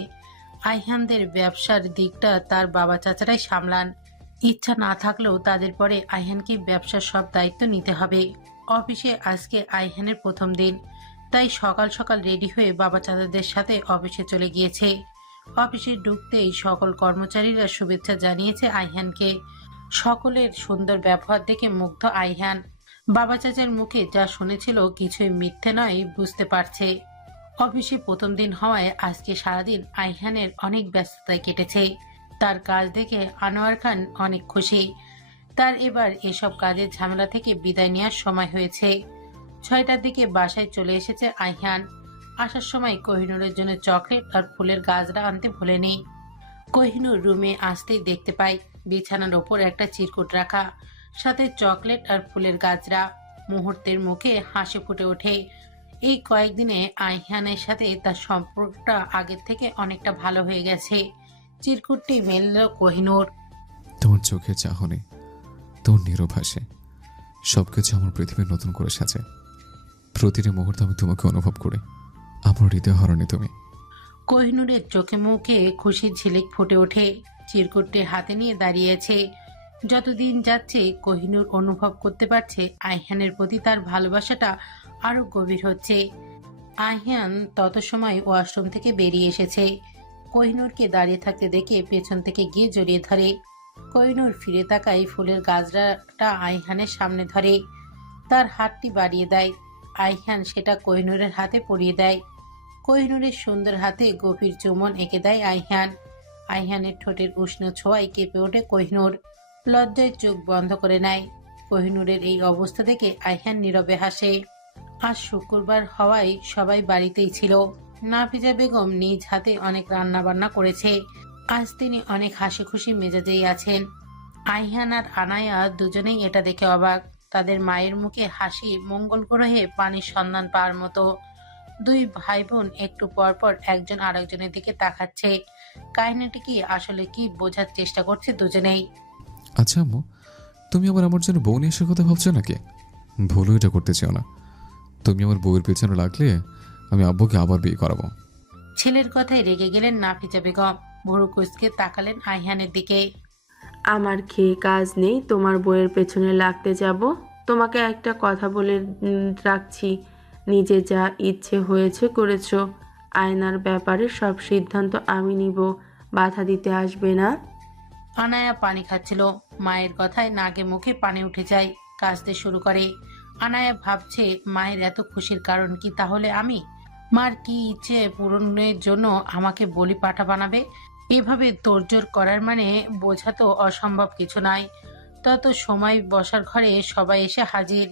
আইহানদের ব্যবসার দিকটা তার বাবা চাচারাই সামলান। ইচ্ছা না থাকলেও তাদের পরে আইহানকে ব্যবসার সব দায়িত্ব নিতে হবে। অফিসে আজকে আইহানের প্রথম দিন, তাই সকাল সকাল রেডি হয়ে বাবা চাচাদের সাথে অফিসে চলে গিয়েছে। অফিসে ঢুকতেই সকল কর্মচারীরা শুভেচ্ছা জানিয়েছে আইহানকে। সকলের সুন্দর ব্যবহার দেখে মুগ্ধ আইহান। বাবা চাচার মুখে যা শুনেছিল কিছুই মিথ্যে নয় বুঝতে পারছে। অফিসে প্রথম দিন হওয়ায় আজকে সারাদিন আইহানের অনেক ব্যস্ততায় কেটেছে। তার কাজ দেখে আনোয়ার খান অনেক খুশি। তার এবার এসব কাজের ঝামেলা থেকে বিদায় নেওয়ার সময় হয়েছে। 6টার দিকে বাসায় চলে এসেছে আইহান। আসার সময় কোহিনূরের জন্য চকলেট আর ফুলের গাজরা আনতে ভুলেনি। কোহিনূর রুমে আসতেই দেখতে পায় বিছানার ওপর একটা চিরকুট রাখা, সাথে চকলেট আর ফুলের গাজরা। মুহূর্তের মুখে হাসি ফুটে ওঠে। এই কয়েকদিনে আইহানের সাথে তার সম্পর্কটা আগের থেকে অনেকটা ভালো হয়ে গেছে। চিরকুটটি মেলল কোহিনূর। তোমার চোখের চাহনি, তোমার নীরব হাসি, সবকিছু আমার পৃথিবী নতুন করে সাজে। প্রতিটি মুহূর্তে আমি তোমাকে অনুভব করি। আমার হৃদয় হরণে তুমি। কোহিনূরের চোখে মুখে খুশির ঝিলিক ফুটে ওঠে। চিরকুটটি হাতে নিয়ে দাঁড়িয়েছে। যতদিন যাচ্ছে কোহিনূর অনুভব করতে পারছে আইহানের প্রতি তার ভালোবাসাটা আরো গভীর হচ্ছে। আইহান তত সময় ওয়াশরুম থেকে বেরিয়ে এসেছে। কোহিনূরকে দাঁড়িয়ে থাকতে দেখে পেছন থেকে গিয়ে জড়িয়ে ধরে। কোহিনূর ফিরে তাকায়, ফুলের গাজরাটা আইহানের সামনে ধরে। তার হাতটি বাড়িয়ে দেয়। আইহান সেটা কোহিনূরের হাতে পরিয়ে দেয়। কোহিনূরের সুন্দর হাতে গভীর চুম্বন এঁকে দেয় আইহান। আইহানের ঠোঁটের উষ্ণ ছোঁয়ায় কেঁপে ওঠে কোহিনূর। লজ্জায় চোখ বন্ধ করে নেয়। কোহিনূরের এই অবস্থা দেখে আইহান নীরবে হাসে। আজ শুক্রবার হওয়ায় সবাই বাড়িতেই ছিল। নাফিজা বেগম নিজ হাতে অনেক রান্না বান্না করেছে। আজ তিনি অনেক হাসি খুশি মেজাজেই আছেন। আইহান আর আনায়া দুজনেই এটা দেখে অবাক। তাদের মায়ের মুখে হাসি মঙ্গল গ্রহে পানির সন্ধান পাওয়ার মতো। দুই ভাই বোন একটু পর পর একজন আরেকজনের দিকে তাকাচ্ছে। কাহিনীটি কি আসলে কি বোঝার চেষ্টা করছে দুজনেই। আচ্ছা আম্মু, তুমি আবার আমার জন্য বউ নিয়ে আসার কথা ভাবছো নাকি? ভুলও এটা করতে চাও না। তুমি আমার বউয়ের পেছনে লাগলে আমি আব্বুকে আবার বিয়ে করাবো। ছেলের কথায় রেগে গেলেন নাফিজা বেগম। ভুরু কুঁচকে তাকালেন আইহানের দিকে। আমার খেয়ে কাজ নেই তোমার বইয়ের পেছনে লাগতে যাব। তোমাকে একটা কথা বলে রাখছি, নিজে যা ইচ্ছে হয়েছে করেছো। আয়নার ব্যাপারে সব সিদ্ধান্ত আমি নিব, বাধা দিতে আসবে না। আনায়া পানি খাচ্ছিল। মায়ের কথায় নাকে মুখে পানি উঠে যায়, কাঁদতে শুরু করে। আনায়া ভাবছে মায়ের এত খুশির কারণ কি তাহলে আমি? মার কি ইচ্ছে পূরণের জন্য আমাকে বলি পাঠা বানাবে? এভাবে তোড়জোড় করার মানে বোঝা তো অসম্ভব কিছু নয়। তত সময় বসার ঘরে সবাই এসে হাজির।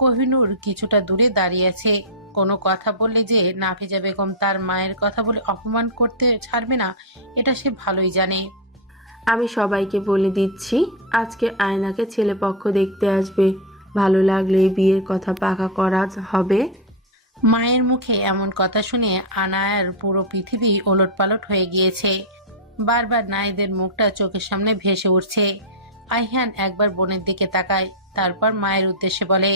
কোহিনূর কিছুটা দূরে দাঁড়িয়ে আছে। কোনো কথা বললে যে নাফিজা বেগম তার মায়ের কথা বলে অপমান করতে ছাড়বে না, এটা সে ভালোই জানে। আমি সবাইকে বলে দিচ্ছি, আজকে আয়নাকে ছেলেপক্ষ দেখতে আসবে। ভালো লাগলে বিয়ের কথা পাকা করা হবে। মায়ের মুখে এমন কথা শুনে আনায়ার পুরো পৃথিবী ওলটপালট হয়ে গিয়েছে। বারবার নাহিদের মুখটা চোখের সামনে ভেসে উঠছে। আইহান একবার বোনের দিকে তাকায়, তারপর মায়ের উদ্দেশ্যে বলে,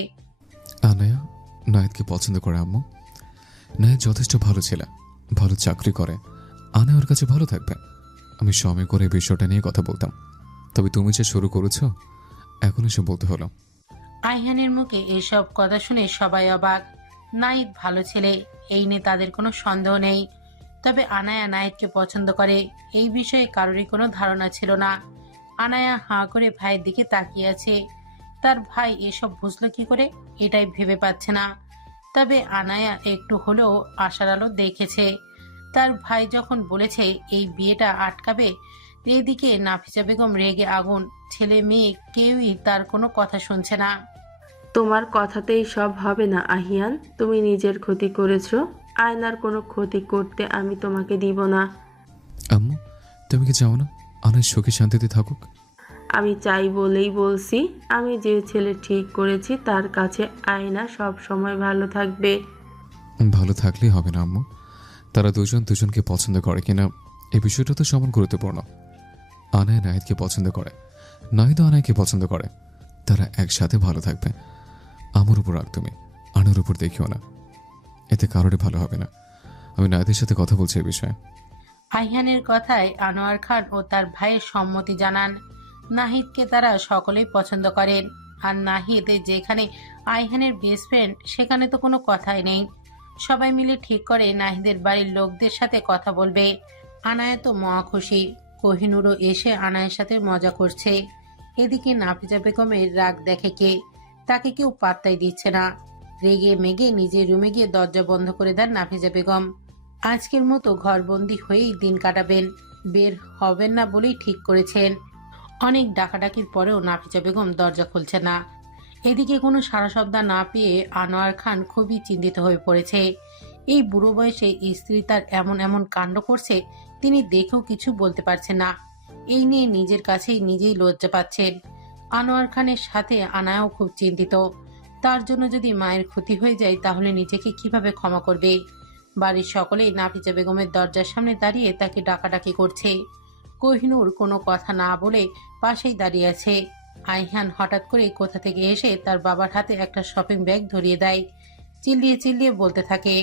আনায়া নাহিদকে পছন্দ করে আম্মু। নাহিদ যথেষ্ট ভালো ছেলে, ভালো চাকরি করে। আনায়া ওর কাছে ভালো থাকবে। আমি সময় করে এই বিষয়টা নিয়ে কথা বলতাম, তবে তুমি যে শুরু করেছো এখন এসে বলতে হলো। আইহানের মুখে এসব কথা শুনে সবাই অবাক। নাহিদ ভালো ছেলে, এই নিয়ে তাদের কোনো সন্দেহ নেই। তবে আনায়া নাহিদকে পছন্দ করে এই বিষয়ে কারোরই কোনো ধারণা ছিল না। আনায়া হাঁ করে ভাইয়ের দিকে তাকিয়ে আছে। তার ভাই এসব বুঝলো কি করে, এটাই ভেবে পাচ্ছে না। তবে আনায়া একটু হলেও আশার আলো দেখেছে। তার ভাই যখন বলেছে এই বিয়েটা আটকাবে, এদিকে নাফিসা বেগম রেগে আগুন। ছেলে মেয়ে কেউই তার কোনো কথা শুনছে না। তোমার কথাতেই সব হবে না আহিয়ান। তুমি নিজের ক্ষতি করেছো, আয়নার কোনো ক্ষতি করতে আমি তোমাকে দিব না। আম্মু তুমি কি চাও না আনায় সুখে শান্তিতে থাকুক? আমি চাই বলেই বলছি, আমি যে ছেলে ঠিক করেছি তার কাছে আয়না সব সময় ভালো থাকবে। ভালো থাকলেই হবে না আম্মু, তারা দুজন দুজনকে পছন্দ করে কিনা এই বিষয়টা তো সমান গুরুত্বপূর্ণ। আনায় নাহিদকে পছন্দ করে, নাহিদও আনায়কে পছন্দ করে, তারা একসাথে ভালো থাকবে। আমার উপর রাগ তুমি, আনার উপর দেখিও না, এতে কারোরই ভালো হবে না। আমি নাহিদের সাথে কথা বলছি এই বিষয়ে। আইহানের কথায় আনোয়ার খান ও তার ভাইয়ের সম্মতি জানান। নাহিদকে তারা সকলেই পছন্দ করেন। আর নাহিদ যেখানে আইহানের বেস্ট ফ্রেন্ড, সেখানে তো কোনো কথাই নেই। সবাই মিলে ঠিক করে নাহিদের বাড়ির লোকদের সাথে কথা বলবে। আনায়া তো মহা খুশি। কোহিনুরও এসে আনায়ের সাথে মজা করছে। এদিকে নাফিজা বেগমের রাগ দেখে কে, তাকে কেউ পাত্তাই দিচ্ছে না। রেগে মেগে নিজের রুমে গিয়ে দরজা বন্ধ করে দেন নাফিজা বেগম। আজকের মতো ঘরবন্দি হয়েই দিন কাটাবেন, বের হবেন না বলেই ঠিক করেছেন। অনেক ডাকাডাকির পরেও নাফিজা বেগম দরজা খুলছে না। এদিকে কোনো সাড়া শব্দ না পেয়ে আনোয়ার খান খুবই চিন্তিত হয়ে পড়েছে। এই বুড়ো বয়সে স্ত্রী তার এমন এমন কাণ্ড করছে, তিনি দেখেও কিছু বলতে পারছেন না। এই নিয়ে নিজের কাছেই নিজেই লজ্জা পাচ্ছেন। আনোয়ার খানের সাথে আনায়াও খুব চিন্তিত। তার জন্য যদি মায়ের ক্ষতি হয়ে যায় তাহলে নিজেকে কিভাবে ক্ষমা করবে। বাড়ির সকলেই নাফিজা বেগমের দরজার সামনে দাঁড়িয়ে তাকে ডাকাডাকি করছে। কোহিনূর কোনো কথা না বলে পাশেই দাঁড়িয়ে আছে। আইহান হঠাৎ করে কোথা থেকে এসে তার বাবার হাতে একটা শপিং ব্যাগ ধরিয়ে দেয়। চিল্লিয়ে চিল্লিয়ে বলতে থাকে,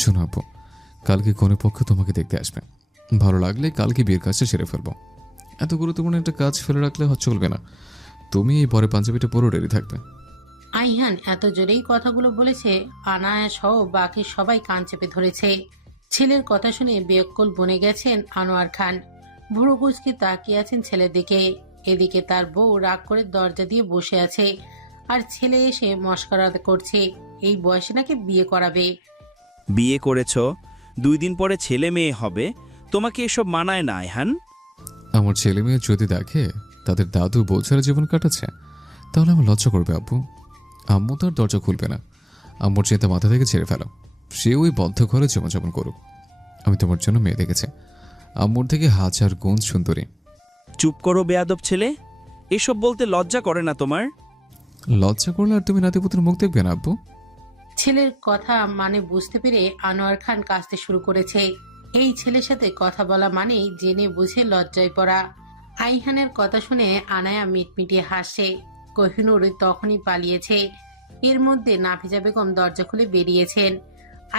শোনো আপু, কালকে কোনো পক্ষ তোমাকে দেখতে আসবে। ভালো লাগলে কালকে বিয়ের কাজটা সেরে ফেলবো। এত গুরুত্বপূর্ণ একটা কাজ ফেলে রাখলে চলবে না। তুমি এই পরে পাঞ্জাবিটা পরে রেডি থাকবে। আইহান এত জোরেই কথাগুলো বলেছে, আনায়া সহ বাকি সবাই কান চেপে ধরেছে। ছেলের কথা শুনে বেয়ক্কল বনে গেছেন আনোয়ার খান। ভুরু কুচকে তাকিয়ে আছেন ছেলের দিকে। এদিকে তার বউ রাগ করে দরজা দিয়ে বসে আছে, আর ছেলে এসে মস্করা করছে এই বয়সে নাকি বিয়ে করাবে। বিয়ে করেছ, 2 দিন পরে ছেলে মেয়ে হবে, তোমাকে এসব মানায় না আয়হান। আমার ছেলে মেয়ে যদি দেখে তাদের দাদু বউ ছাড়া জীবন কাটাচ্ছে, তাহলে আমার লজ্জা করবে আব্বু। আম্মু তো আর দরজা খুলবে না। আম্মুর চিন্তা মাথা থেকে ছেড়ে ফেলো, সে ওই বদ্ধ ঘরে জীবনযাপন করুক। আমি তোমার জন্য মেয়ে দেখেছি, আম্মুর থেকে 1000 গুণ সুন্দরী। চুপ করো বেয়াদব ছেলে, এসব বলতে লজ্জা করে না তোমার? লজ্জা করলে আর তুমি নাতিপুতির মুখ দেখবে না আব্বু। ছেলের কথা মানে বুঝতে পেরে আনোয়ার খান কাঁদতে শুরু করেছে। এই ছেলের সাথে কথা বলা মানেই জেনে বুঝে লজ্জায় পড়া। আইহানের কথা শুনে আনায়া মিটমিটিয়ে হাসছে। কোহিনূর তখনই পালিয়েছে। এর মধ্যে নাফিজা বেগম দরজা খুলে বেরিয়েছেন।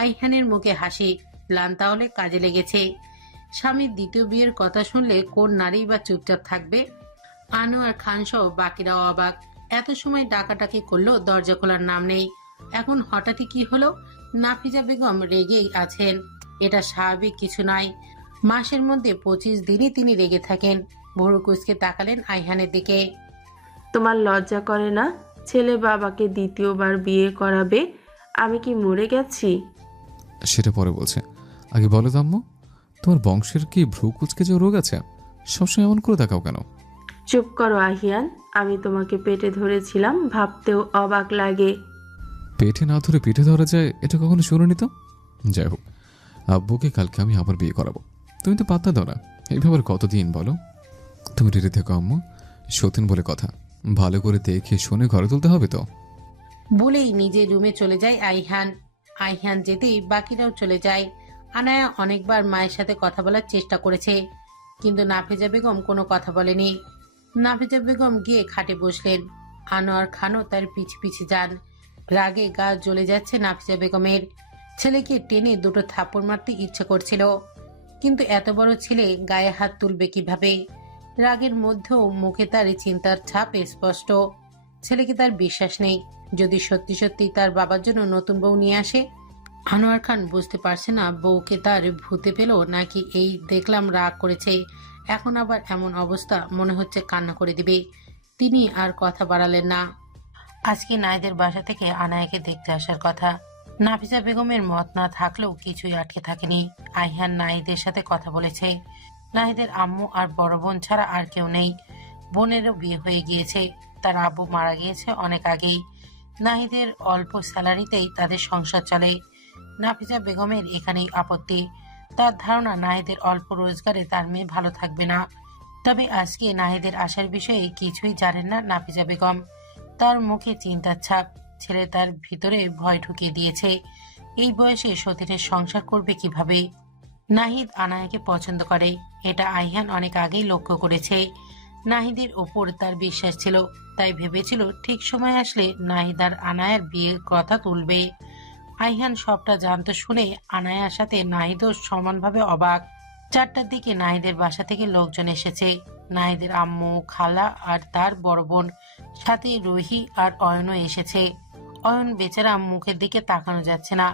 আইহানের মুখে হাসি, প্ল্যান তাহলে কাজে লেগেছে। স্বামীর দ্বিতীয় বিয়ের কথা শুনলে কোন নারী বা চুপচাপ থাকবে। আনোয়ার খান সহ বাকিরাও অবাক। এত সময় ডাকাডাকি করলেও দরজা খোলার নাম নেই। এখন হঠাৎই কি হলো? নাফিজা বেগম রেগেই আছেন, এটা স্বাভাবিক কিছু নয়। মাসের মধ্যে 25 দিনই তিনি রেগে থাকেন। ভুরু কুচকে তাকালেন আইহানের দিকে। তোমার লজ্জা করে না? ছেলে বাবাকে দ্বিতীয়বার বিয়ে করাবে। আমি কি মরে গেছি? সেটা পরে বলছে, আগে বলো তো আম্মু, তোমার বংশের কি ভ্রু কুচকে যে রোগ আছে? সবসময় এমন করে দেখাও কেন? চুপ করো আহিয়ান, আমি তোমাকে পেটে ধরেছিলাম ভাবতেও অবাক লাগে। পেটে না ধরে পিঠে ধরা যায় এটা কখনো শুনিনি তো। যাই হোক, আব্বুকে কালকে আমি আবার বিয়ে করাবো। তুমি তো পাত্তা দাও না, এইভাবে আর কতদিন বলো? তুমি রেডি থেকো আম্মু, সতীন বলে কথা, ভালো করে দেখে শুনে ঘরে তুলতে হবে তো। বলেই নিজের রুমে চলে যায় আইহান। আইহান যেতেই বাকিরাও চলে যায়। আনায়া অনেকবার মায়ের সাথে কথা বলার চেষ্টা করেছে, কিন্তু নাফিজা বেগম কোনো কথা বলেনি। নাফিজা বেগম গিয়ে খাটে বসলেন। আনোয়ার খানও তার পিছে পিছে যান। রাগে গা জ্বলে যাচ্ছে নাফিজা বেগমের। ছেলেকে টেনে দুটো থাপ্পড় মারতে ইচ্ছে করছিল, কিন্তু এত বড় ছেলে গায়ে হাত তুলবে কিভাবে? রাগের মধ্যেও মুখে তার চিন্তার ছাপ স্পষ্ট। ছেলেকে তার বিশ্বাস নেই, যদি সত্যি সত্যি তার বাবার জন্য নতুন বউ নিয়ে আসে। আনোয়ার খান বুঝতে পারছে না বউকে তার ভূতে পেল নাকি এই দেখলাম রাগ করেছে, এখন আবার এমন অবস্থা মনে হচ্ছে কান্না করে দিবে। তিনি আর কথা বাড়ালেন না। আজকে নাইদের বাসা থেকে আনায়াকে দেখতে আসার কথা। নাফিসা বেগমের মত না থাকলেও কিছুই আটকে থাকেনি। আইহান নাহিদের সাথে কথা বলেছে। নাহিদের আম্মু আর বড় বোন ছাড়া আর কেউ নেই। বোনেরও বিয়ে হয়ে গিয়েছে, তার আব্বু মারা গিয়েছে অনেক আগেই। নাহিদের অল্প স্যালারিতেই তাদের সংসার চলে। নাফিসা বেগমের এখানেই আপত্তি। তার ধারণা নাহিদের অল্প রোজগারে তার মেয়ে ভালো থাকবে না। তবে আজকে নাহিদের আসার বিষয়ে কিছুই জানেন না নাফিসা বেগম। তার মুখে চিন্তার ছাপ, ছেলে তার ভিতরে ভয় ঢুকিয়ে দিয়েছে। এই বয়সে সতীনের সংসার করবে কিভাবে? নাহিদ আনায়াকে পছন্দ করে, এটা আইহান অনেক আগেই লক্ষ্য করেছে। নাহিদের ওপর তার বিশ্বাস ছিল, তাই ভেবেছিল ঠিক সময় আসলে নাহিদ আর আনায়ার বিয়ের কথা তুলবে। আইহান সবটা জানতে শুনে আনায়ার সাথে নাহিদও সমানভাবে অবাক। 4টার দিকে নাহিদের বাসা থেকে লোকজন এসেছে। নাহিদের আম্মু, খালা আর তার বড় বোন, সাথে রুহি আর অয়নও এসেছে। অয়ন বেচারা মুখের দিকে তাকানো যাচ্ছে না,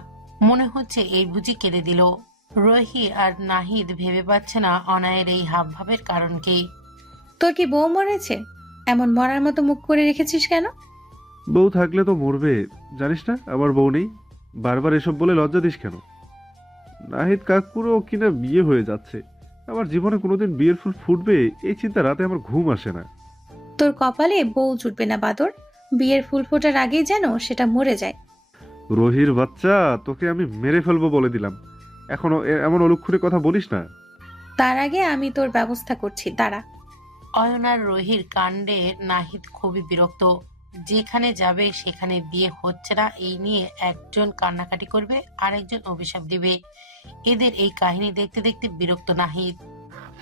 মনে হচ্ছে এই বুঝি কেড়ে দিল। রুহি আর নাহিদ ভেবে পাচ্ছে না অনায়ের এই হাবভাবের কারণ কি। তোর কি বউ মরেছে? এমন মরার মতো মুখ করে রেখেছিস কেন? বউ থাকলে তো মরবে, জানিস না আমার বউ নেই? বারবার এসব বলে লজ্জা দিস কেন? নাহিদ কাকুরও কিনা বিয়ে হয়ে যাচ্ছে, আমার জীবনে কোনোদিন বিয়ের ফুল ফুটবে এই চিন্তা রাতে আমার ঘুম আসে না। তোর কপালে বউ জুটবে না বাদর, বিয়ের ফুল ফোটার আগেই যেন সেটা মরে যায়। রহির বাচ্চা, তোকে আমি মেরে ফেলবো বলে দিলাম, এখনো এমন অলক্ষণে কথা বলিস না। তার আগে আমি তোর ব্যবস্থা করছি, দাঁড়া। অয়ন আর রহির কাণ্ডে নাহিদ খুবই বিরক্ত। যেখানে যাবে সেখানে বিয়ে হচ্ছে না এই নিয়ে একজন কান্নাকাটি করবে, আরেকজন অভিশাপ দিবে। এদের এই কাহিনী দেখতে দেখতে বিরক্ত নাহিদ।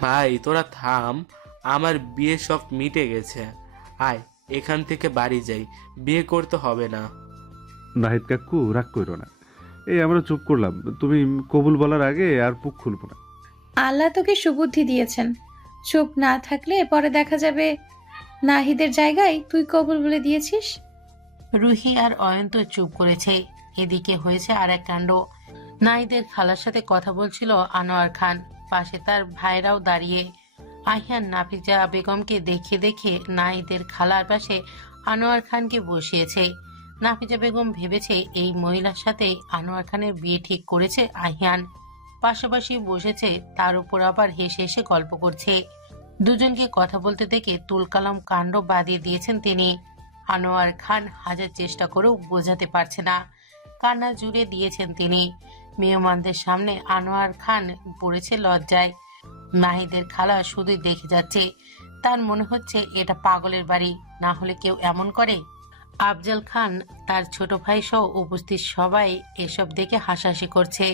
ভাই তোরা থাম, আমার বিয়ে সব মিটে গেছে। আয় এখান থেকে বাড়ি যাই, বিয়ে করতে হবে না। নাহিদ কাকু রাগ করো না, এই আমরা চুপ করলাম, তুমি কবুল বলার আগে আর মুখ খুলবো না। আল্লাহ তোকে সুবুদ্ধি দিয়েছেন, চুপ না থাকলে পরে দেখা যাবে নাহিদের জায়গায় তুই কবুল বলে দিয়েছিস। রুহি আর অয়ন তো চুপ করেছে। এদিকে হয়েছে আর এক কাণ্ড। নাহিদের খালার সাথে কথা বলছিল আনোয়ার খান, পাশে তার ভাইরাও দাঁড়িয়ে। আহিয়ান নাফিজা বেগমকে দেখে দেখে নাহিদের খালার পাশে আনোয়ার খানকে বসিয়েছে। নাফিজা বেগম ভেবেছে এই মহিলার সাথে আনোয়ার খানের বিয়ে ঠিক করেছে আহিয়ান। পাশাপাশি বসেছে, তার উপর আবার হেসে হেসে গল্প করছে। দুজনকে কথা বলতে দেখে তুলকালাম কাণ্ড বাঁধিয়ে দিয়েছেন তিনি। আনোয়ার খান হাজার চেষ্টা করেও বোঝাতে পারছে না, কান্না জুড়ে দিয়েছেন তিনি। মেহমানদের সামনে আনোয়ার খান পড়েছে লজ্জায়। নাহিদের খালা শুধুই দেখে যাচ্ছে, তার মনে হচ্ছে এটা পাগলের বাড়ি, না হলে কেউ এমন করে। আফজাল খান তার ছোট ভাই সহ উপস্থিত সবাই এসব দেখে হাসাহাসি করছে।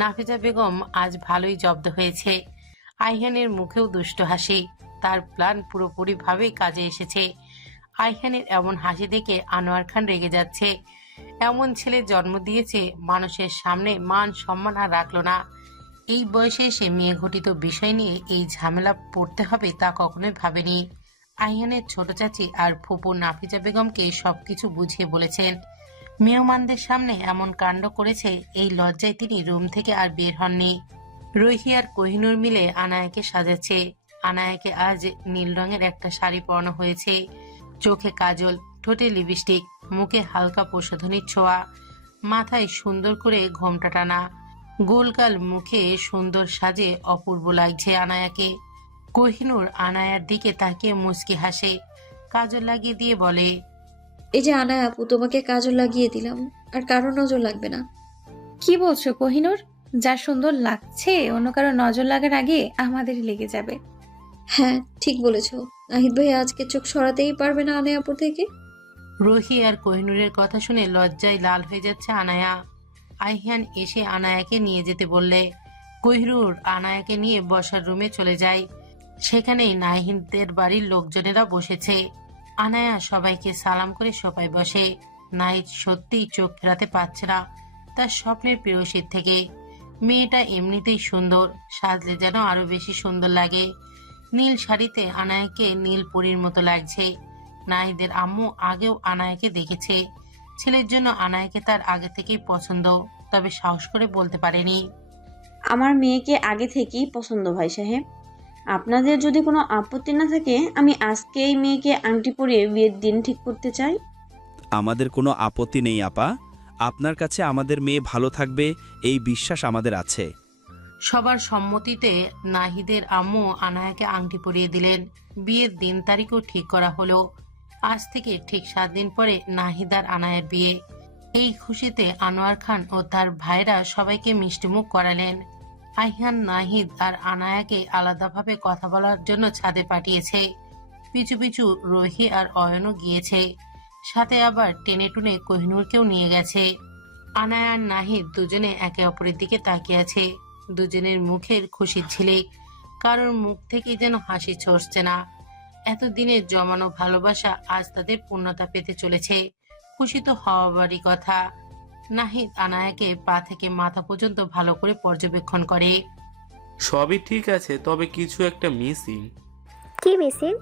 নাফিজা বেগম আজ ভালোই জব্দ হয়েছে। আইহানের মুখেও দুষ্ট হাসি, তার প্ল্যান পুরোপুরি ভাবেই কাজে এসেছে। আইহানের এমন হাসি দেখে আনোয়ার খান রেগে যাচ্ছে। এমন ছেলে জন্ম দিয়েছে, মানুষের সামনে মান সম্মান আর রাখলো না। এই বয়সে এসে মেয়ে ঘটিত বিষয় নিয়ে এই ঝামেলা পড়তে হবে তা কখনোই ভাবেনি। আইহানের ছোট চাচি আর ফুপু নাফিজা বেগমকে সবকিছু বুঝিয়ে বলেছেন। মেহমানদের সামনে এমন কাণ্ড করেছে, এই লজ্জায় তিনি রুম থেকে আর বের হননি। রুহি আর কোহিনুর মিলে আনায়াকে সাজাচ্ছে। আনায়াকে আজ নীল রঙের একটা শাড়ি পরানো হয়েছে, চোখে কাজল, ঠোঁটে লিপস্টিক, মুখে হালকা প্রসাধনীর ছোঁয়া। মাথায় সুন্দর করে ঘোমটা টানা, গোলগাল মুখে সুন্দর সাজে অপূর্ব লাগছে আনায়াকে। কোহিনূর আনায়ার দিকে তাকিয়ে মুচকি হাসে, কাজল লাগিয়ে দিয়ে বলে, এই যে আনায়া আপু, তোমাকে কাজল লাগিয়ে দিলাম, আর কারো নজর লাগবে না। কি বলছো কোহিনূর? যা সুন্দর লাগছে অন্য কারো নজর লাগার আগে আমাদেরই লেগে যাবে। হ্যাঁ, ঠিক বলেছো। নাহিদ ভাই আজকে চোখ সরাতেই পারবে না আনায়া আপুর থেকে। রোহি আর কোহিনূরের কথা শুনে লজ্জায় লাল হয়ে যাচ্ছে আনায়া। আইহান এসে আনায়াকে নিয়ে যেতে বললে কোহিনূর আনায়াকে নিয়ে বসার রুমে চলে যায়। সেখানেই নাহিদের বাড়ির লোকজনেরা বসেছে। আনায়া সবাইকে সালাম করে সোফায় বসে। নাহিদ সত্যিই চোখ ফেরাতে পারছে না তার স্বপ্নের প্রেয়সীর থেকে। মেয়েটা এমনিতেই সুন্দর, সাজলে যেন আরো বেশি সুন্দর লাগে। নীল শাড়িতে আনায়াকে নীল পরীর মতো লাগছে। নাহিদের আম্মু আগেও আনায়াকে দেখেছে। ছেলের জন্য আনায়াকে তার আগে থেকেই পছন্দ, তবে সাহস করে বলতে পারেনি। আমার মেয়েকে আগে থেকেই পছন্দ ভাই সাহেব। আপনাদের যদি কোনো আপত্তি না থাকে, আমি আজকেই মেয়েকে আংটি পরিয়ে বিয়ের দিন ঠিক করতে চাই। আমাদের কোনো আপত্তি নেই আপা, আপনার কাছে আমাদের মেয়ে ভালো থাকবে এই বিশ্বাস আমাদের আছে। সবার সম্মতিতে নাহিদের আম্মু আনায়াকে আংটি পরিয়ে দিলেন। বিয়ের দিন তারিখও ঠিক করা হলো। আজ থেকে ঠিক 7 দিন পরে নাহিদ আর আনায়ার বিয়ে। এই খুশিতে আনোয়ার খান ও তার ভাইরা সবাইকে মিষ্টিমুখ করালেন। আইহান নাহিদ আর আনায়াকে আলাদাভাবে কথা বলার জন্য ছাদে পাঠিয়েছে। পিছু পিছু রোহি আর অয়নও গিয়েছে। সাথে আবার টেনে টুনে কোহিনূরকেও নিয়ে গেছে। আনায়া আর নাহিদ দুজনে একে অপরের দিকে তাকিয়ে আছে। দুজনের মুখের খুশির ঝিলিক, কারোর মুখ থেকে যেন হাসি ছড়ছে না। এতদিনের জমানো ভালোবাসা আজ তাদের পূর্ণতা পেতে চলেছে। খুশি তো হওয়ারই কথা। নাহিদ আনায়াকে পা থেকে মাথা পর্যন্ত ভালো করে পর্যবেক্ষণ করে। সবই ঠিক আছে, তবে কিছু একটা মিসিং। কি মিসিং?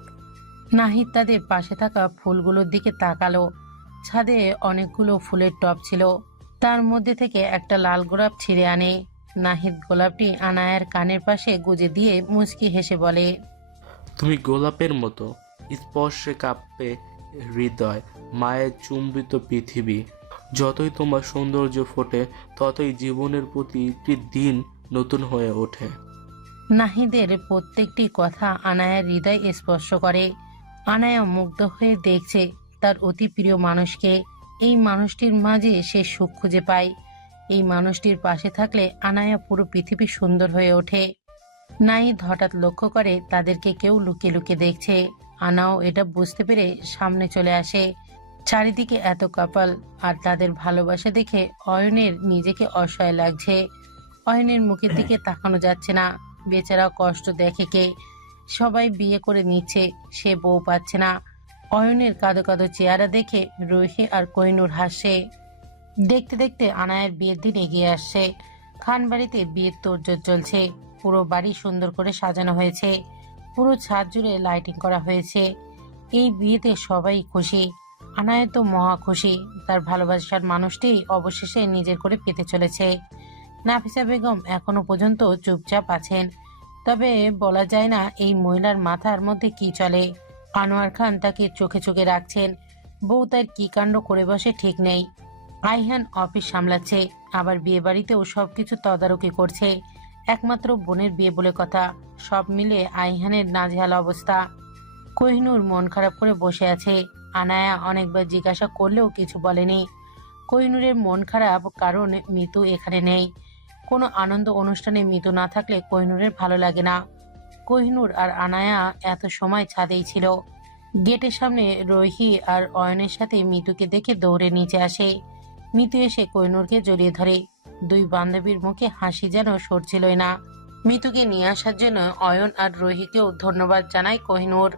নাহিদ তাদের পাশে থাকা ফুলগুলোর দিকে তাকালো। ছাদে অনেকগুলো ফুলের টব ছিল, তার মধ্যে থেকে একটা লাল গোলাপ ছিঁড়ে আনে। নাহিদ গোলাপটি আনায়ার কানের পাশে গুজে দিয়ে মুচকি হেসে বলে, তুমি গোলাপের মতো, স্পর্শে কাঁপে হৃদয়, মায়ের চুম্বিত পৃথিবী। যতই তোমার সৌন্দর্য ফোটে, ততই জীবনের প্রতিটি দিন নতুন হয়ে ওঠে। নাহিদের প্রত্যেকটি কথা আনায়ার হৃদয় স্পর্শ করে। আনায়া মুগ্ধ হয়ে দেখছে তার অতি প্রিয় মানুষকে। এই মানুষটির মাঝে সে সুখ খুঁজে পায়। এই মানুষটির পাশে থাকলে আনায়া পুরো পৃথিবী সুন্দর হয়ে ওঠে। নাহিদ হঠাৎ লক্ষ্য করে তাদেরকে কেউ লুকিয়ে লুকিয়ে দেখছে। আনাও এটা বুঝতে পেরে সামনে চলে আসে। চারিদিকে এত কাপাল আর তাদের ভালোবাসা দেখে অয়নের নিজেকে অসহায় লাগছে। অয়নের মুখের দিকে তাকানো যাচ্ছে না, বেচারা কষ্ট দেখে কে। সবাই বিয়ে করে নিচ্ছে, সে বউ পাচ্ছে না। অয়নের কাঁদো কাঁদো চেহারা দেখে রোহি আর কোহিনূর হাসে। দেখতে দেখতে আনায়ের বিয়ের দিন এগিয়ে আসছে। খান বাড়িতে বিয়ের তোড়জোড় চলছে। পুরো বাড়ি সুন্দর করে সাজানো হয়েছে। পুরো ছাদ জুড়ে লাইটিং করা হয়েছে। এই বিয়েতে সবাই খুশি। আনায়া তো মহা খুশি, তার ভালোবাসার মানুষটি অবশেষে নিজের করে পেতে চলেছে। নাফিসা বেগম এখনো পর্যন্ত চুপচাপ আছেন, তবে বলা যায় না এই মহিলার মাথার মধ্যে কি চলে। আনোয়ার খান তাকে চোখে চোখে রাখছেন, বউ তার কি কাণ্ড করে বসে ঠিক নেই। আইহান অফিস সামলাচ্ছে, আবার বিয়ে বাড়িতেও সবকিছু তদারকি করছে। একমাত্র বোনের বিয়ে বলে কথা, সব মিলে আইহানের নাজেহাল অবস্থা। কোহিনূর মন খারাপ করে বসে আছে। আনায়া অনেকবার জিজ্ঞাসা করলেও কিছু বলেনি। কোহিনূরের মন খারাপ কারণ মিতু এখানে নেই। কোনো আনন্দ অনুষ্ঠানে মিতু না থাকলে কোহিনূরের ভালো লাগে না। কোহিনূর আর আনায়া এত সময় ছাদেই ছিল। গেটের সামনে রোহি আর অয়নের সাথে মিতুকে দেখে দৌড়ে নিচে আসে। মিতু এসে কোহিনূরকে জড়িয়ে ধরে। দুই বান্ধবীর মুখে হাসি যেন সরছিলই না। মিতুকে নিয়ে আসার জন্য অয়ন আর রোহিকেও ধন্যবাদ জানায় কোহিনূর।